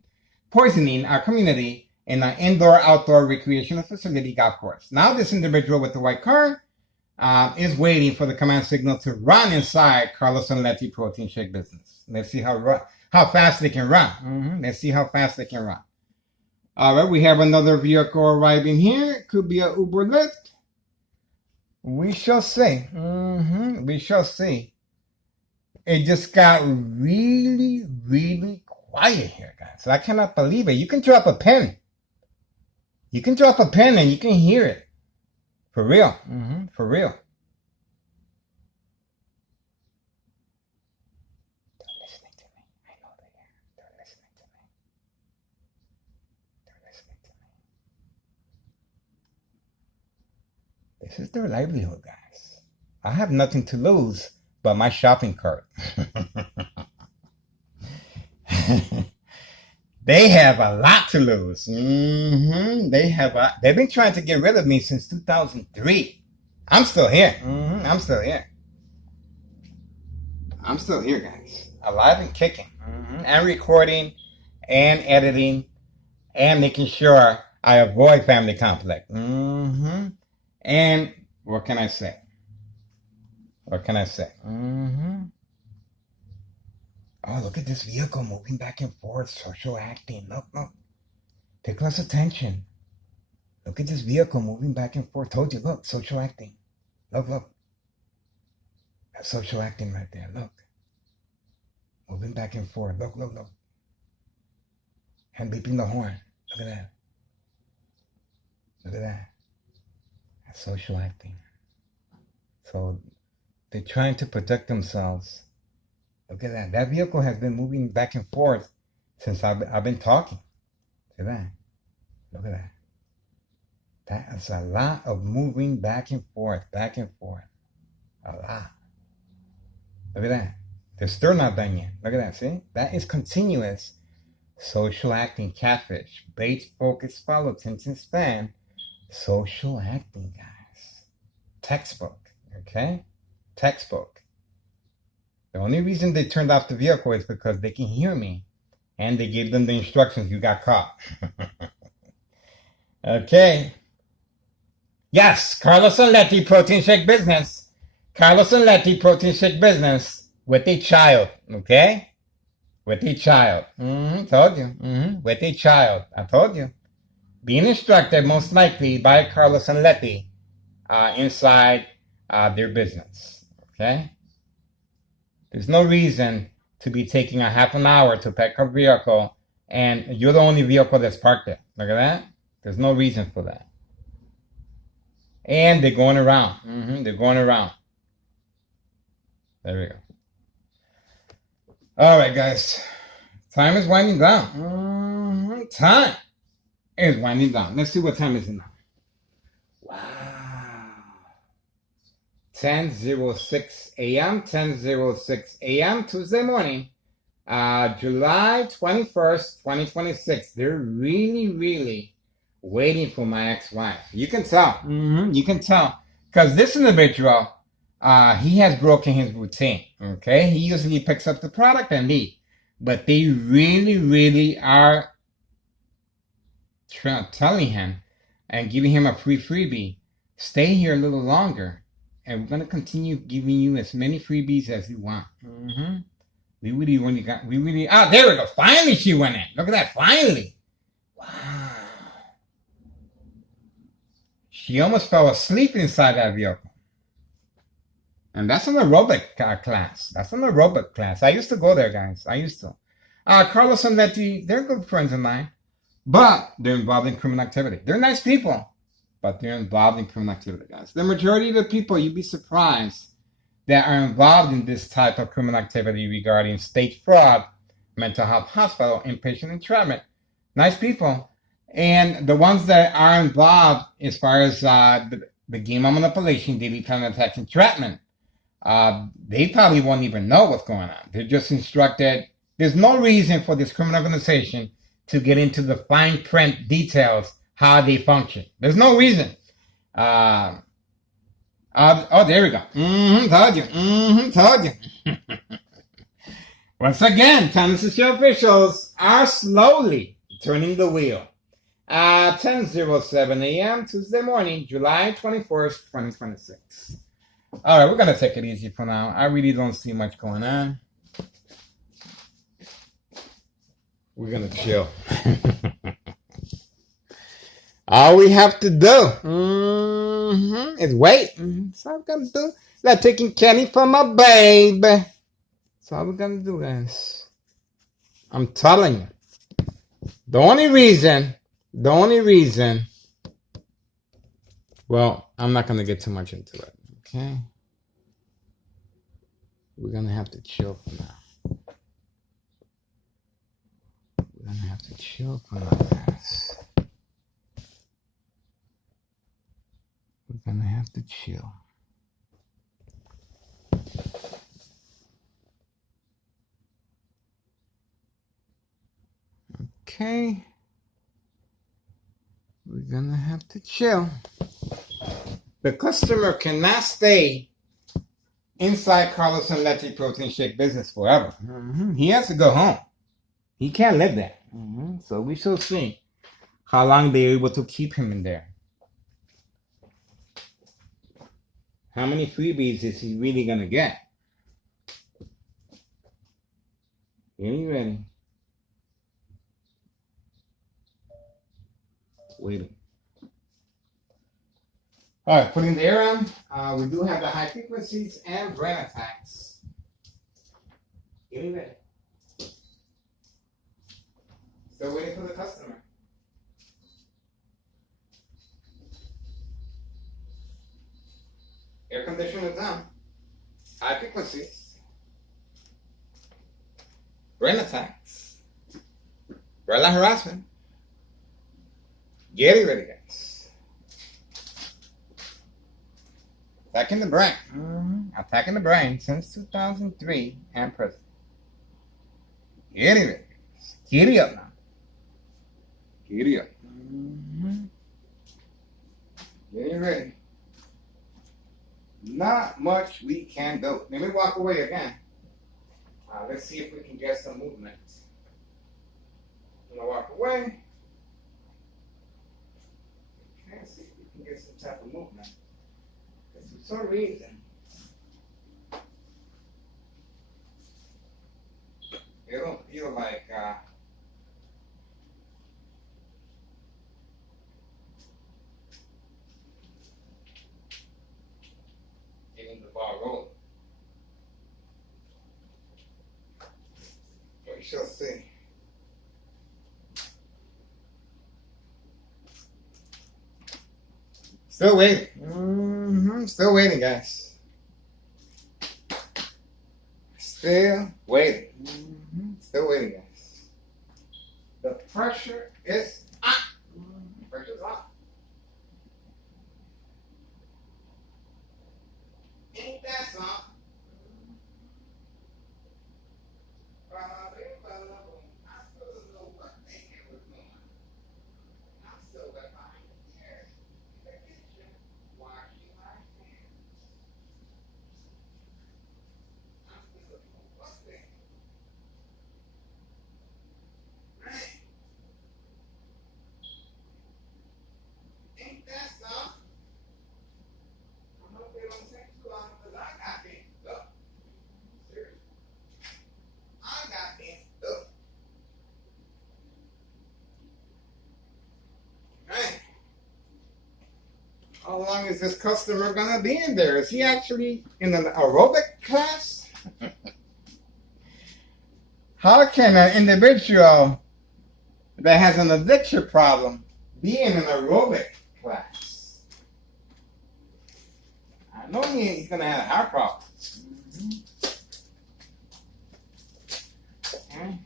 our community in an indoor-outdoor recreational facility golf course. Now this individual with the white car is waiting for the command signal to run inside Carlos and Letty Protein Shake business. Let's see how fast they can run. Let's see how fast they can run. All right, we have another vehicle arriving here. Could be a Uber Lyft. We shall see. We shall see. It just got really, really quiet here, guys. So I cannot believe it. You can drop a pen. You can drop a pen and you can hear it. For real. For real. This is their livelihood, guys. I have nothing to lose but my shopping cart. They have a lot to lose. They've been trying to get rid of me since 2003. I'm still here. I'm still here. I'm still here, guys. Alive and kicking. And recording and editing and making sure I avoid family conflict. And what can I say? What can I say? Oh, look at this vehicle moving back and forth. Social acting. Look, look. Pay close attention. Look at this vehicle moving back and forth. Told you, look, social acting. Look, look. That's social acting right there. Look. Moving back and forth. Look, look, look. And beeping the horn. Look at that. Look at that. That's social acting. So they're trying to protect themselves. Look at that. That vehicle has been moving back and forth since I've been talking. Look at that. Look at that. That is a lot of moving back and forth, back and forth. A lot. Look at that. They're still not done yet. Look at that. See? That is continuous social acting, catfish, bait, focus, follow, attention span. Social acting, guys. Textbook. Okay? Textbook. The only reason they turned off the vehicle is because they can hear me. And they gave them the instructions. You got caught. Okay. Yes, Carlos and Letty protein shake business. Carlos and Letty protein shake business with a child. Okay? With a child. Told you. With a child. I told you. Being instructed most likely by Carlos and Letty inside their business. Okay? There's no reason to be taking a half an hour to pick up a vehicle and you're the only vehicle that's parked there. Look at that. There's no reason for that. And they're going around. They're going around. There we go. All right, guys. Time is winding down. Time is winding down. Let's see what time is it now. Wow. 10:06 a.m. 10:06 a.m. Tuesday morning. July 21st, 2026. They're really, really waiting for my ex-wife. You can tell. You can tell. Because this individual, he has broken his routine. Okay? He usually picks up the product and leave. But they really, really are telling him and giving him a free freebie. Stay here a little longer. And we're going to continue giving you as many freebies as you want. We really only got, there we go. Finally she went in. Look at that. Finally. Wow. She almost fell asleep inside that vehicle. And that's an aerobic class. That's an aerobic class. I used to go there, guys. I used to. Carlos and Letty, they're good friends of mine. But they're involved in criminal activity. They're nice people. But they're involved in criminal activity, guys. The majority of the people, you'd be surprised, that are involved in this type of criminal activity regarding state fraud, mental health hospital, inpatient entrapment. Nice people. And the ones that are involved as far as the game of manipulation, daily plan attacks, entrapment, they probably won't even know what's going on. They're just instructed. There's no reason for this criminal organization to get into the fine print details how they function. There's no reason. There we go. Told you. Told you. Once again, Tennessee Show officials are slowly turning the wheel. 10:07 a.m. Tuesday morning, July 21st, 2026. All right, we're going to take it easy for now. I really don't see much going on. We're going to chill. All we have to do is wait. That's all we're going to do. Like taking candy from my babe. That's all we're going to do, guys. I'm telling you. The only reason, well, I'm not going to get too much into it, okay? We're going to have to chill for now. We're going to have to chill for now, guys. We're going to have to chill. Okay. We're gonna have to chill. The customer cannot stay inside Carlos and Letty Protein Shake business forever. He has to go home. He can't live there. So we shall see how long they're able to keep him in there. How many freebies is he really gonna get? Are you ready? Waiting. All right, putting the air on. We do have the high frequencies and brain attacks. Getting ready. Still waiting for the customer. Air conditioner is on. High frequencies. Brain attacks. Verbal harassment. Getting ready, guys. Attacking the brain. Attacking the brain since 2003 and present. Getting ready. Giddy up now. Giddy up. Getting ready. Not much we can do. Let me walk away again. Let's see if we can get some movement. I'm gonna walk away. Let's see if we can get some type of movement. Because for some reason, it don't feel like getting the ball rolling. We shall see. Still waiting. Still waiting, guys. Still waiting. Still waiting, guys. The pressure is on. Pressure's on. Ain't that something? I still don't know what they was doing. I'm still behind the ears in the kitchen washing my hands. I'm still don't know what they. Right? Ain't that something? I hope they don't take too long because I got things stuff. Seriously. I got things stuff. Right. How long is this customer gonna be in there? Is he actually in an aerobic class? How can an individual that has an addiction problem be in an aerobic class? I know he's gonna have a heart problem. Okay.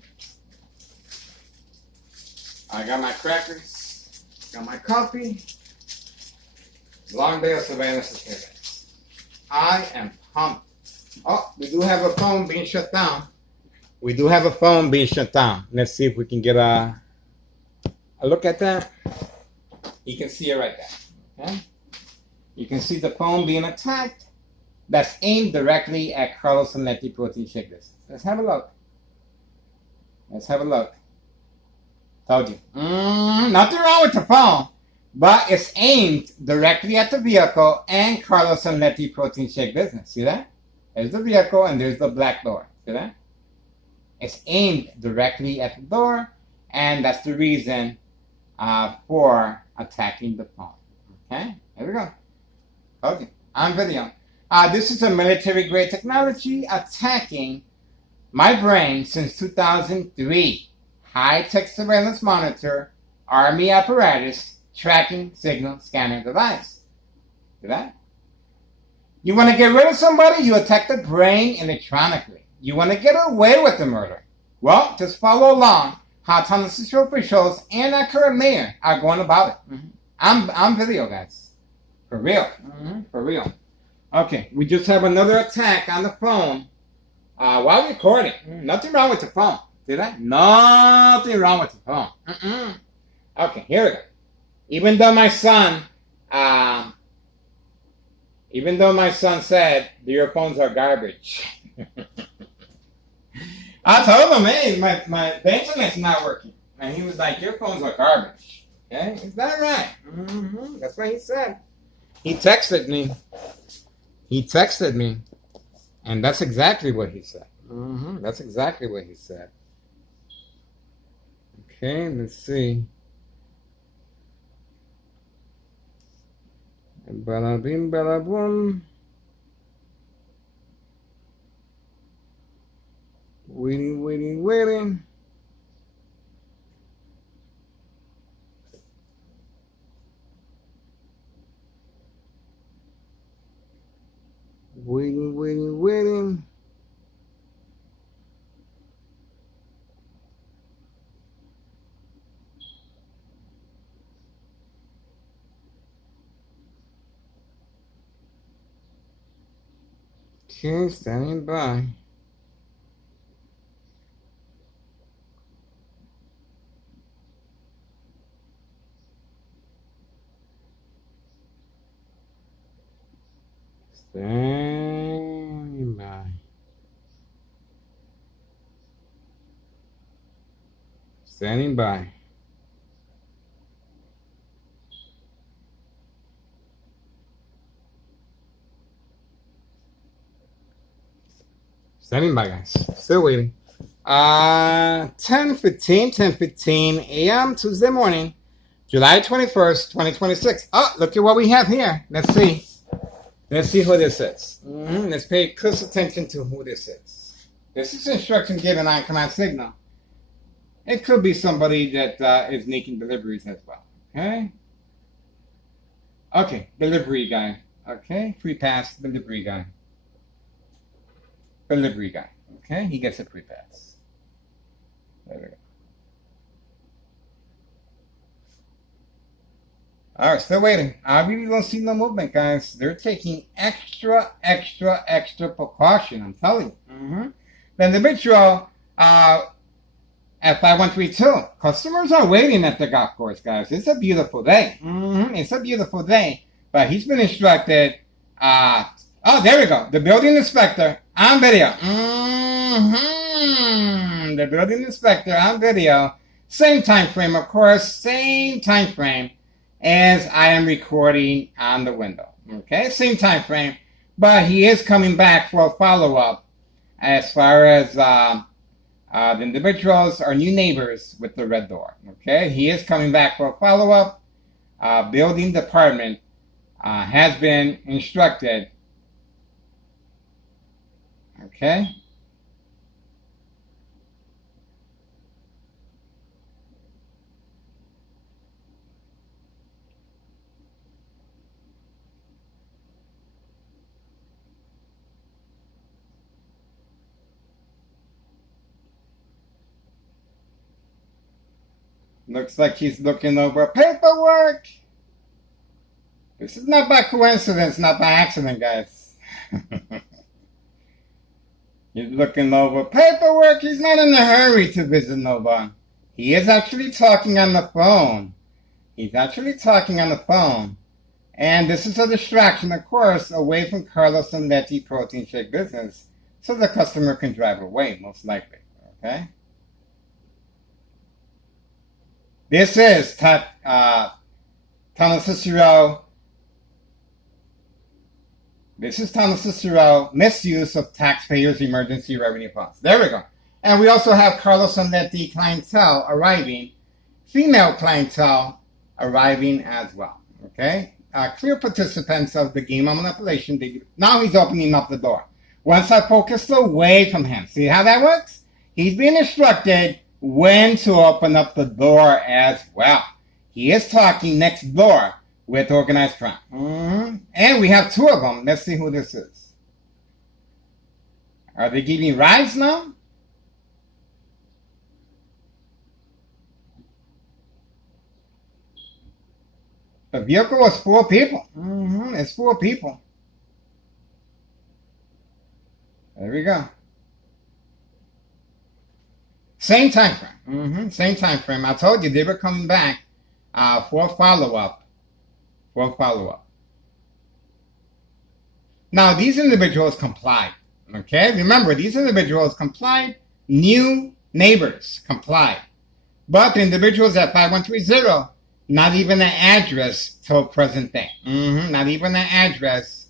I got my crackers, got my coffee. Long day of surveillance is here. I am pumped. Oh, we do have a phone being shut down. We do have a phone being shut down. Let's see if we can get a look at that. You can see it right there. Okay? You can see the phone being attacked. That's aimed directly at Carlos and Letty Protein Shake business. Let's have a look. Let's have a look. Told you. Nothing wrong with the phone, but it's aimed directly at the vehicle and Carlos and Letty Protein Shake business. See that? There's the vehicle and there's the black door. See that? It's aimed directly at the door, and that's the reason for attacking the phone. Okay? Here we go. Okay. On video. This is a military-grade technology attacking my brain since 2003. High-tech surveillance monitor, army apparatus, tracking signal scanner device. See that? You want to get rid of somebody, you attack the brain electronically. You want to get away with the murder. Well, just follow along how Thomas officials and our current mayor are going about it. I'm video, guys. For real. For real. Okay, we just have another attack on the phone while recording. Nothing wrong with the phone. Did I? Nothing wrong with the phone. Okay, here we go. Even though my son said the earphones are garbage. I told him, hey, the internet's not working. And he was like, your phones are garbage. Okay, is that right? That's what he said. He texted me. And that's exactly what he said. That's exactly what he said. Okay, let's see. Bada bing, bada boom. Waiting. Waiting. Okay, standing by. Standing by. Standing by. Standing by, guys. Still waiting. 10:15 a.m. Tuesday morning, July 21st, 2026. Oh, look at what we have here. Let's see. Let's see who this is. Let's pay close attention to who this is. This is instruction given on command signal. It could be somebody that is making deliveries as well. Okay? Okay, delivery guy. Okay, free pass, delivery guy. Delivery guy. Okay, he gets a free pass. There we go. All right, still waiting. I really don't see no movement, guys. They're taking extra precaution. I'm telling you. The individual at 5132. Customers are waiting at the golf course, guys. It's a beautiful day. It's a beautiful day. But he's been instructed. Oh, there we go. The building inspector on video. The building inspector on video. Same time frame, of course. Same time frame as I am recording on the window. Okay, same time frame. But he is coming back for a follow-up as far as the individuals are new neighbors with the red door. Okay, he is coming back for a follow-up. Building department has been instructed. Okay. Looks like he's looking over paperwork. This is not by coincidence, not by accident, guys. He's looking over paperwork. He's not in a hurry to visit nobody. He is actually talking on the phone. And this is a distraction, of course, away from Carlos and Letty protein shake business, so the customer can drive away, most likely. Okay? This is Thomas Cicero. This is Thomas Cicero, misuse of taxpayers' emergency revenue funds. There we go. And we also have Carlos and Letty clientele arriving, female clientele arriving as well. Okay? Clear participants of the game of manipulation. Now he's opening up the door. Once I focus away from him, see how that works? He's being instructed when to open up the door as well. He is talking next door with organized crime. And we have two of them. Let's see who this is. Are they giving rides now? The vehicle was 4 people. It's 4 people. There we go. Same time frame. Same time frame. I told you they were coming back for a follow-up. For a follow-up. Now, these individuals complied. Okay? Remember, these individuals complied. New neighbors complied. But the individuals at 5130, not even an address till present day. Not even an address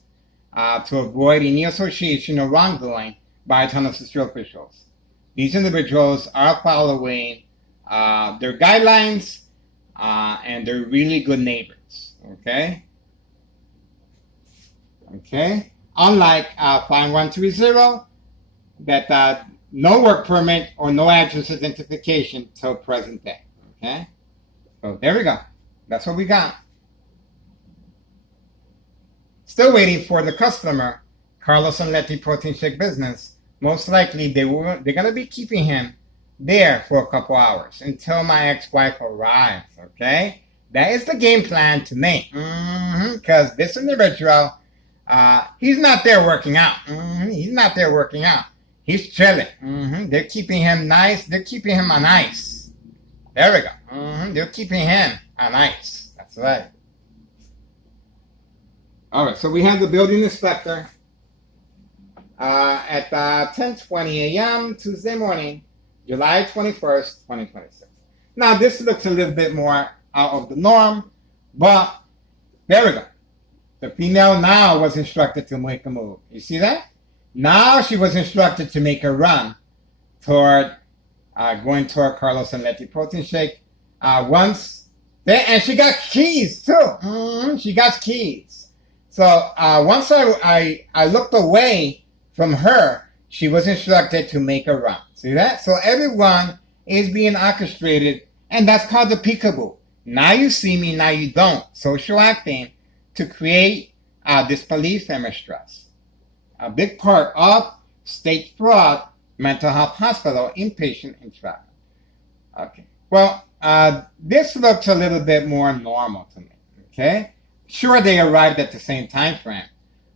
to avoid any association or wrongdoing by Tunnel Secure officials. These individuals are following their guidelines, and they're really good neighbors. Okay? Okay? Unlike 5130, that no work permit or no address identification till present day. Okay? So there we go. That's what we got. Still waiting for the customer, Carlos and Letty Protein Shake Business. Most likely they're going to be keeping him there for a couple hours until my ex-wife arrives. Okay? That is the game plan to me. Because this individual, he's not there working out. He's not there working out. He's chilling. They're keeping him nice. They're keeping him on ice. There we go. They're keeping him on ice. That's right. All right, so we have the building inspector at 10:20 a.m. Tuesday morning, July 21st, 2026. Now, this looks a little bit more out of the norm, but there we go. The female now was instructed to make a move. You see that? Now she was instructed to make a run toward going toward Carlos and Letty Protein Shake. And she got keys too. She got keys. So once I looked away from her, she was instructed to make a run. See that? So everyone is being orchestrated, and that's called the peekaboo. Now you see me, now you don't. Social acting to create disbelief and mistrust. A big part of state fraud, mental health hospital, inpatient entrapment. Okay. Well, this looks a little bit more normal to me. Okay. Sure, they arrived at the same time frame,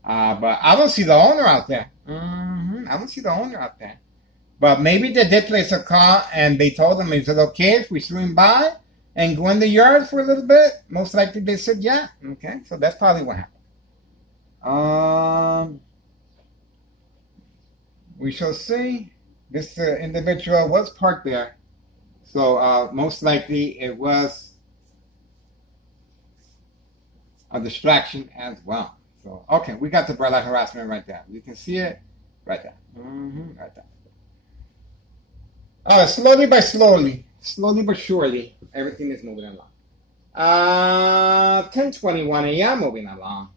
but I don't see the owner out there. I don't see the owner out there. But maybe they did place a call and they told them, is it okay if we swing by and go in the yard for a little bit? Most likely they said yeah. Okay, so that's probably what happened. We shall see. This individual was parked there, so most likely it was a distraction as well. So, okay, we got the umbrella harassment right there. You can see it right there. Right there. All right, slowly but surely, everything is moving along. 10:21 a.m. moving along.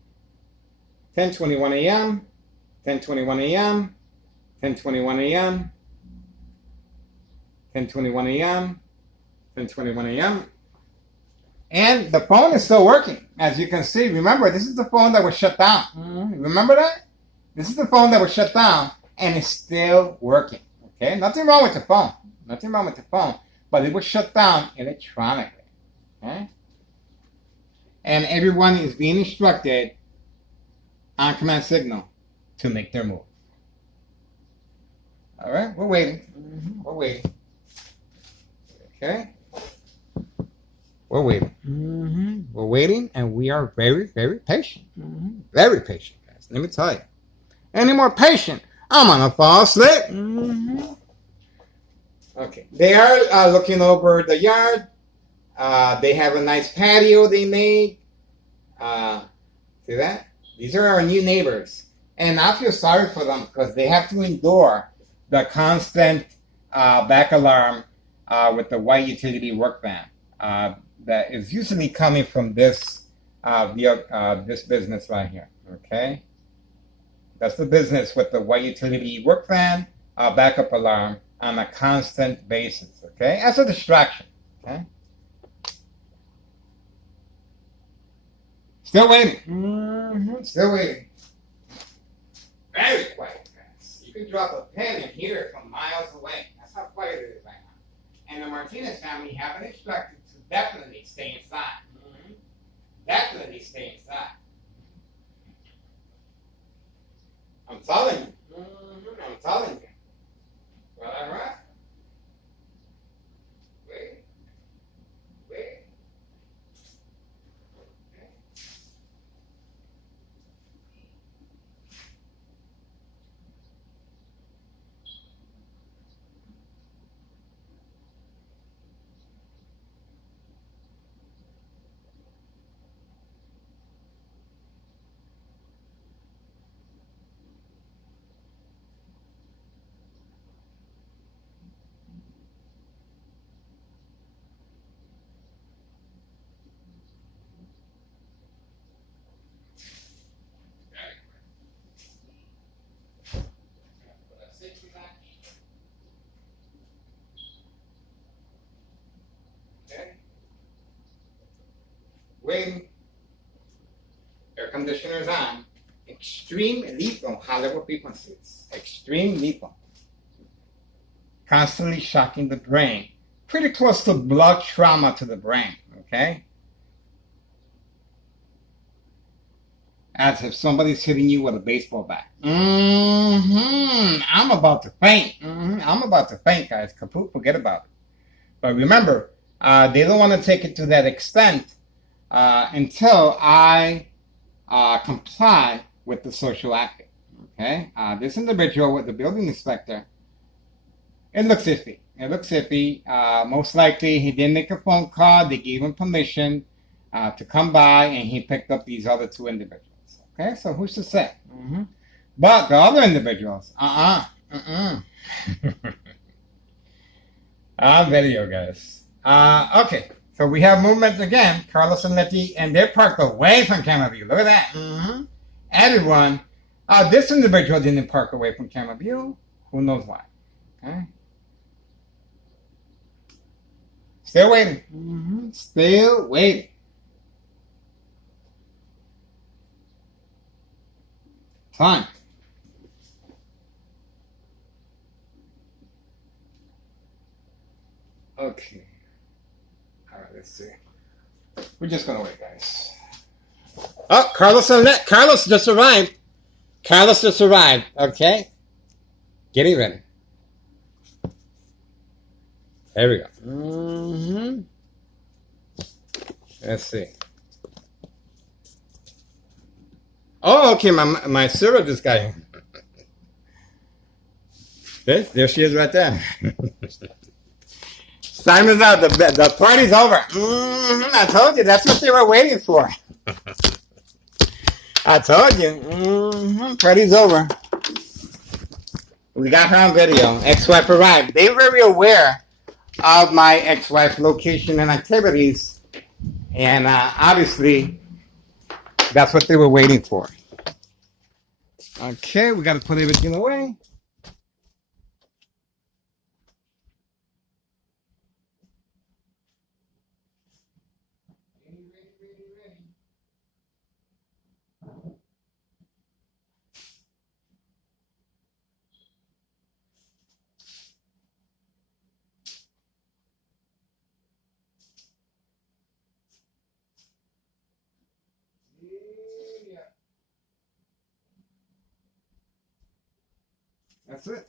10:21 a.m. 10:21 a.m. 10:21 a.m. 10:21 a.m. 10:21 a.m. And the phone is still working, as you can see. Remember, this is the phone that was shut down. Remember that? This is the phone that was shut down, and it's still working. Okay? Nothing wrong with the phone. Nothing wrong with the phone. But it was shut down electronically. Okay? And everyone is being instructed on command signal to make their move. All right? We're waiting. We're waiting. Okay? We're waiting. We're waiting, and we are very, very patient. Very patient, guys. Let me tell you. Any more patient, I'm gonna fall asleep. Okay. They are looking over the yard. They have a nice patio they made. See that? These are our new neighbors. And I feel sorry for them because they have to endure the constant back alarm with the white utility work van. That is usually coming from this this business right here. Okay, that's the business with the white utility work van backup alarm on a constant basis. Okay, as a distraction. Okay, still waiting. Still waiting. Very quiet, guys. You can drop a pin and hear it from miles away. That's how quiet it is right now. And the Martinez family have been instructed to definitely stay inside. Definitely stay inside. I'm telling you. I'm telling you. Well, all right. waiting, air conditioners on, extreme lethal high level frequencies, extreme lethal, constantly shocking the brain, pretty close to blood trauma to the brain, okay? As if somebody's hitting you with a baseball bat. I'm about to faint. I'm about to faint, guys. Kaput, forget about it. But remember, they don't want to take it to that extent until I comply with the social acting. Okay? This individual with the building inspector, it looks iffy. It looks iffy. Most likely, he didn't make a phone call. They gave him permission to come by, and he picked up these other two individuals. Okay, so who's to say? But the other individuals, video, guys. Okay, so we have movement again. Carlos and Letty, and they're parked away from camera view. Look at that. Everyone. This individual didn't park away from camera view. Who knows why? Okay. Still waiting. Still waiting. Time. Okay. All right, let's see. We're just gonna wait, guys. Oh, Carlos and Let. Carlos just arrived. Carlos just arrived. Okay. Getting ready. There we go. Let's see. Oh, okay. My server just got in. There she is right there. Time is out. The party's over. I told you. That's what they were waiting for. I told you. Party's over. We got her on video. Ex-wife arrived. They're very aware of my ex-wife's location and activities. And obviously, that's what they were waiting for. Okay, we got to put everything away. That's it.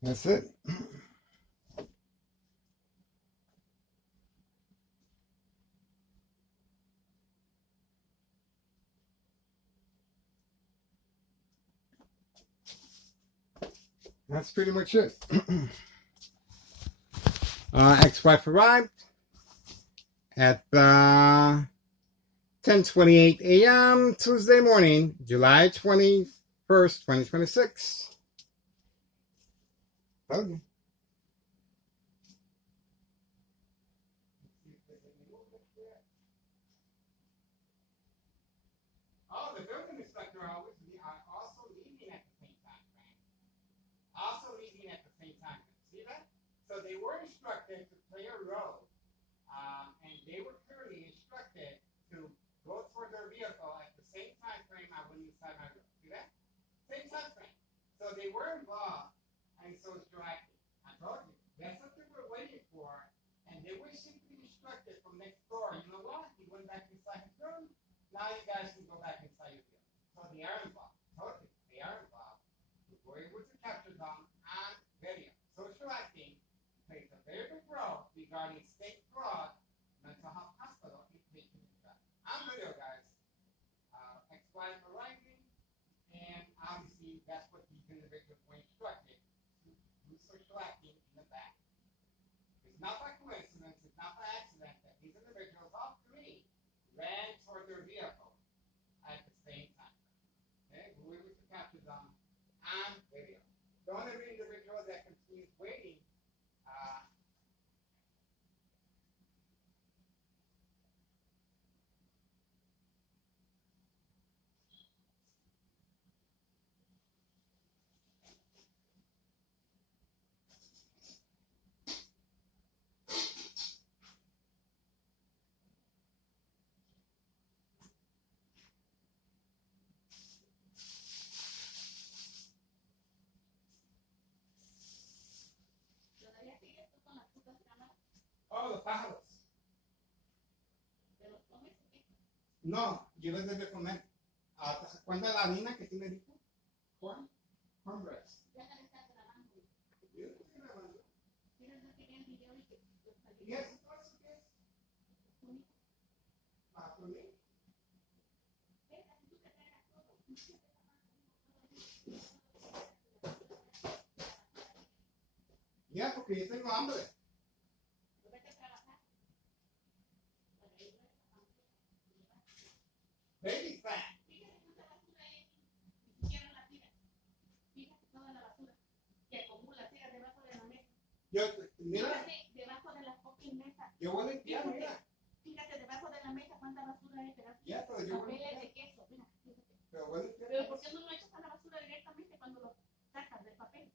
That's it. That's pretty much it. Ex-wife arrived at 10:28 a.m. Tuesday morning, July 21st, 2026. Okay. Oh, the building inspector are also leaving at the same time, right? Also leaving at the same time. See that? So they were instructed to clear a road, and they were clearly instructed to go toward their vehicle at the same time frame I went inside my room. See that? Same time frame. So they were involved, and so it's driving. I told you. That's what they were waiting for, and they were simply instructed from next door. You know what? He went back inside his room. Now you guys can go back inside your vehicle. So they are involved. I told you. They are involved. We were able to capture them on video. Social acting plays a very big role regarding state fraud, mental health hospital, and patient impact. On video, guys. Ex-wife arriving, and obviously that's what these individuals were instructed to do social acting in the back. It's not by coincidence, it's not by accident that these individuals, all three, ran toward their vehicle at the same time. Okay, we were able to capture them on video. The only individual that continues waiting, oh, los pájaros. No, yo les debo comer. ¿Te acuerdas de la harina que tú me dijiste? Corn? Cornbread. ¿Y eso qué es? ¿Por mí? Ya, porque yo tengo hambre. Baby fat. Yo, mira. Debajo de las pocas mesas. Yo voy a limpiar, mira. Fíjate, debajo de la mesa cuánta basura hay. Ya, pero yo voy a Papeles limpiar. de queso, mira. Pero voy a limpiar. Pero ¿por qué no lo echas a la basura directamente cuando lo sacas del papel?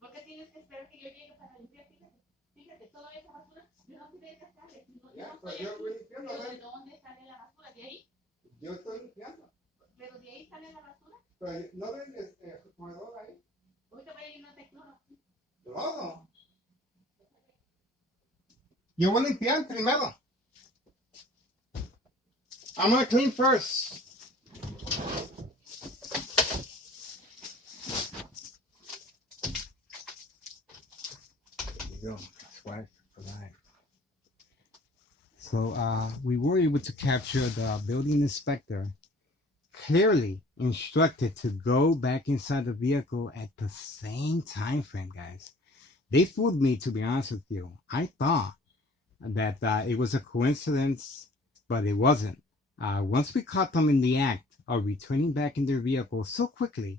¿Por qué tienes que esperar que yo llegue para limpiar? Fíjate, toda esa basura, ¿de dónde sale? Ya, pero yo voy limpiando. ¿De dónde sale la basura? ¿De ahí? Yo estoy limpiando. ¿Pero de ahí sale la basura? Pero no ven el comedor ahí. Ahorita voy a ir a una cloro. Todo. Yo voy a limpiar primero. I'm gonna clean first. There you go. That's why for life. So we were able to capture the building inspector clearly instructed to go back inside the vehicle at the same time frame, guys. They fooled me, to be honest with you. I thought that it was a coincidence, but it wasn't. Once we caught them in the act of returning back in their vehicle so quickly,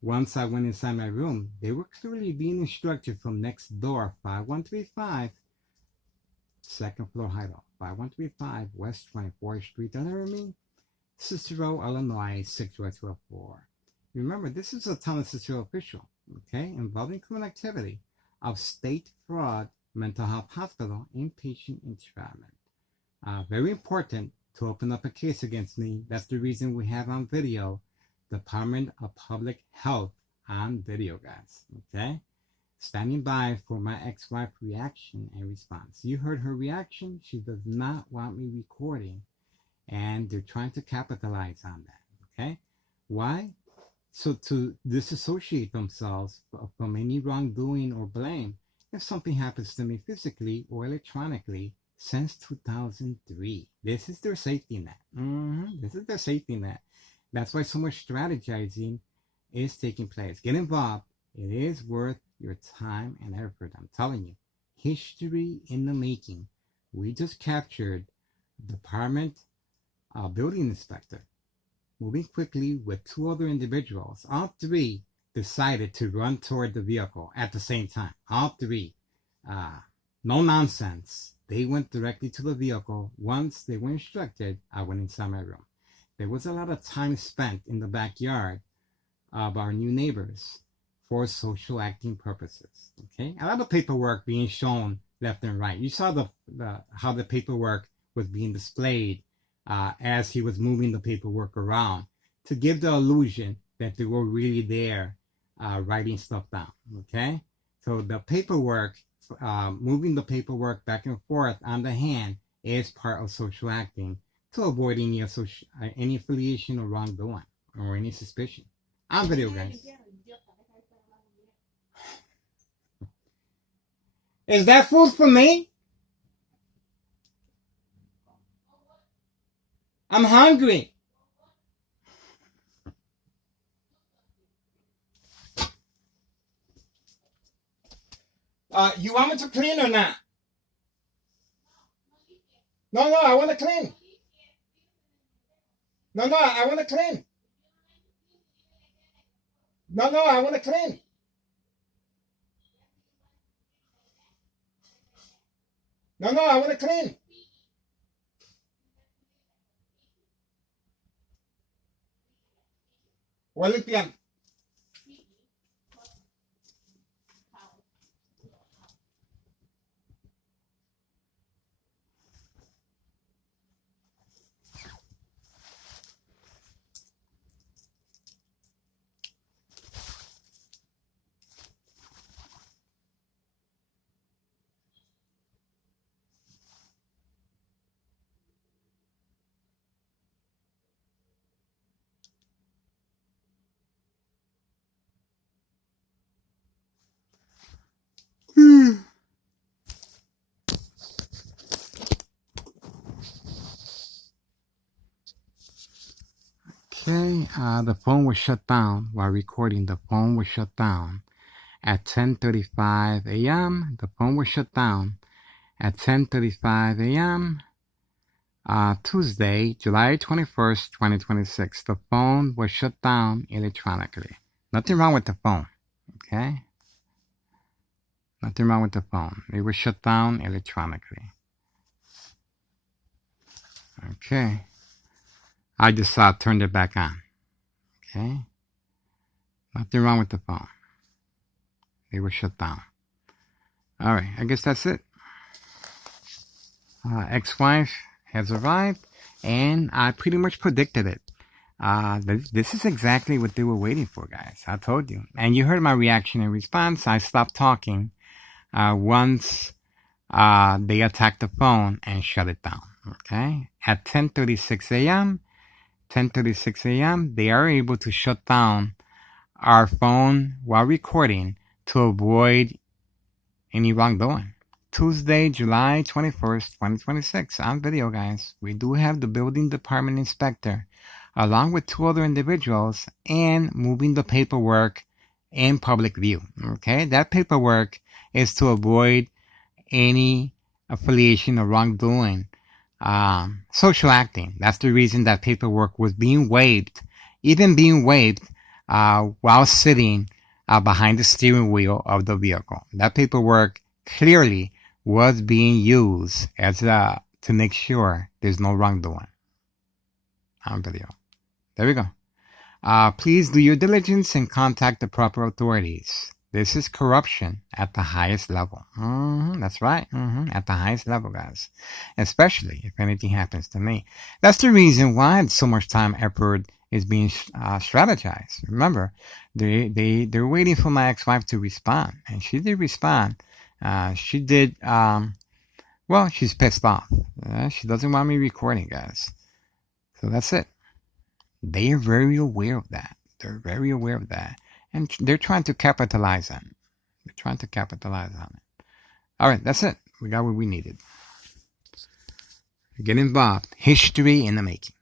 once I went inside my room, they were clearly being instructed from next door, 5135, second floor hideout, 5135 West 24th Street, Laramie, Cicero, Illinois, 60204. Remember, this is a town of Cicero official, okay, involving criminal activity of state fraud, mental health hospital, inpatient entrapment. Very important to open up a case against me. That's the reason we have on video Department of Public Health on video, guys. Okay? Standing by for my ex-wife reaction and response. You heard her reaction. She does not want me recording, and they're trying to capitalize on that. Okay? Why? So to disassociate themselves from any wrongdoing or blame if something happens to me physically or electronically since 2003. This is their safety net. This is their safety net. That's why so much strategizing is taking place. Get involved. It is worth your time and effort. I'm telling you. History in the making. We just captured Department Building Inspector moving quickly with two other individuals. All three decided to run toward the vehicle at the same time. All three. No nonsense. They went directly to the vehicle. Once they were instructed, I went inside my room. There was a lot of time spent in the backyard of our new neighbors for social acting purposes. Okay, a lot of paperwork being shown left and right. You saw how the paperwork was being displayed as he was moving the paperwork around to give the illusion that they were really there writing stuff down. Okay, so the paperwork, moving the paperwork back and forth on the hand is part of social acting to avoid any affiliation or wrongdoing or any suspicion. On video, guys. Is that food for me? I'm hungry. You want me to clean or not? No, I want to clean. No, I want to clean. No, I want to clean. No, I want to clean. Voy a limpiar. Okay, the phone was shut down while recording. The phone was shut down at 10:35 a.m. The phone was shut down at 10:35 a.m. Tuesday, July 21st, 2026. The phone was shut down electronically. Nothing wrong with the phone, okay? Nothing wrong with the phone. It was shut down electronically. Okay. I just turned it back on. Okay. Nothing wrong with the phone. They were shut down. All right. I guess that's it. Ex-wife has arrived, and I pretty much predicted it. This is exactly what they were waiting for, guys. I told you. And you heard my reaction and response. I stopped talking once they attacked the phone and shut it down. Okay. At 10:36 a.m., 10:36 a.m., they are able to shut down our phone while recording to avoid any wrongdoing. Tuesday, July 21st, 2026. On video, guys. We do have the building department inspector along with two other individuals and moving the paperwork in public view. Okay, that paperwork is to avoid any affiliation or wrongdoing. Social acting. That's the reason that paperwork was being waived, even being waived while sitting behind the steering wheel of the vehicle. That paperwork clearly was being used as to make sure there's no wrongdoing on video. There we go. Please do your diligence and contact the proper authorities. This is corruption at the highest level. That's right. At the highest level, guys. Especially if anything happens to me. That's the reason why so much time, effort is being strategized. Remember, they're waiting for my ex-wife to respond. And she did respond. She did, well, she's pissed off. She doesn't want me recording, guys. So that's it. They are very aware of that. They're very aware of that. And they're trying to capitalize on it. They're trying to capitalize on it. All right, that's it. We got what we needed. Get involved. History in the making.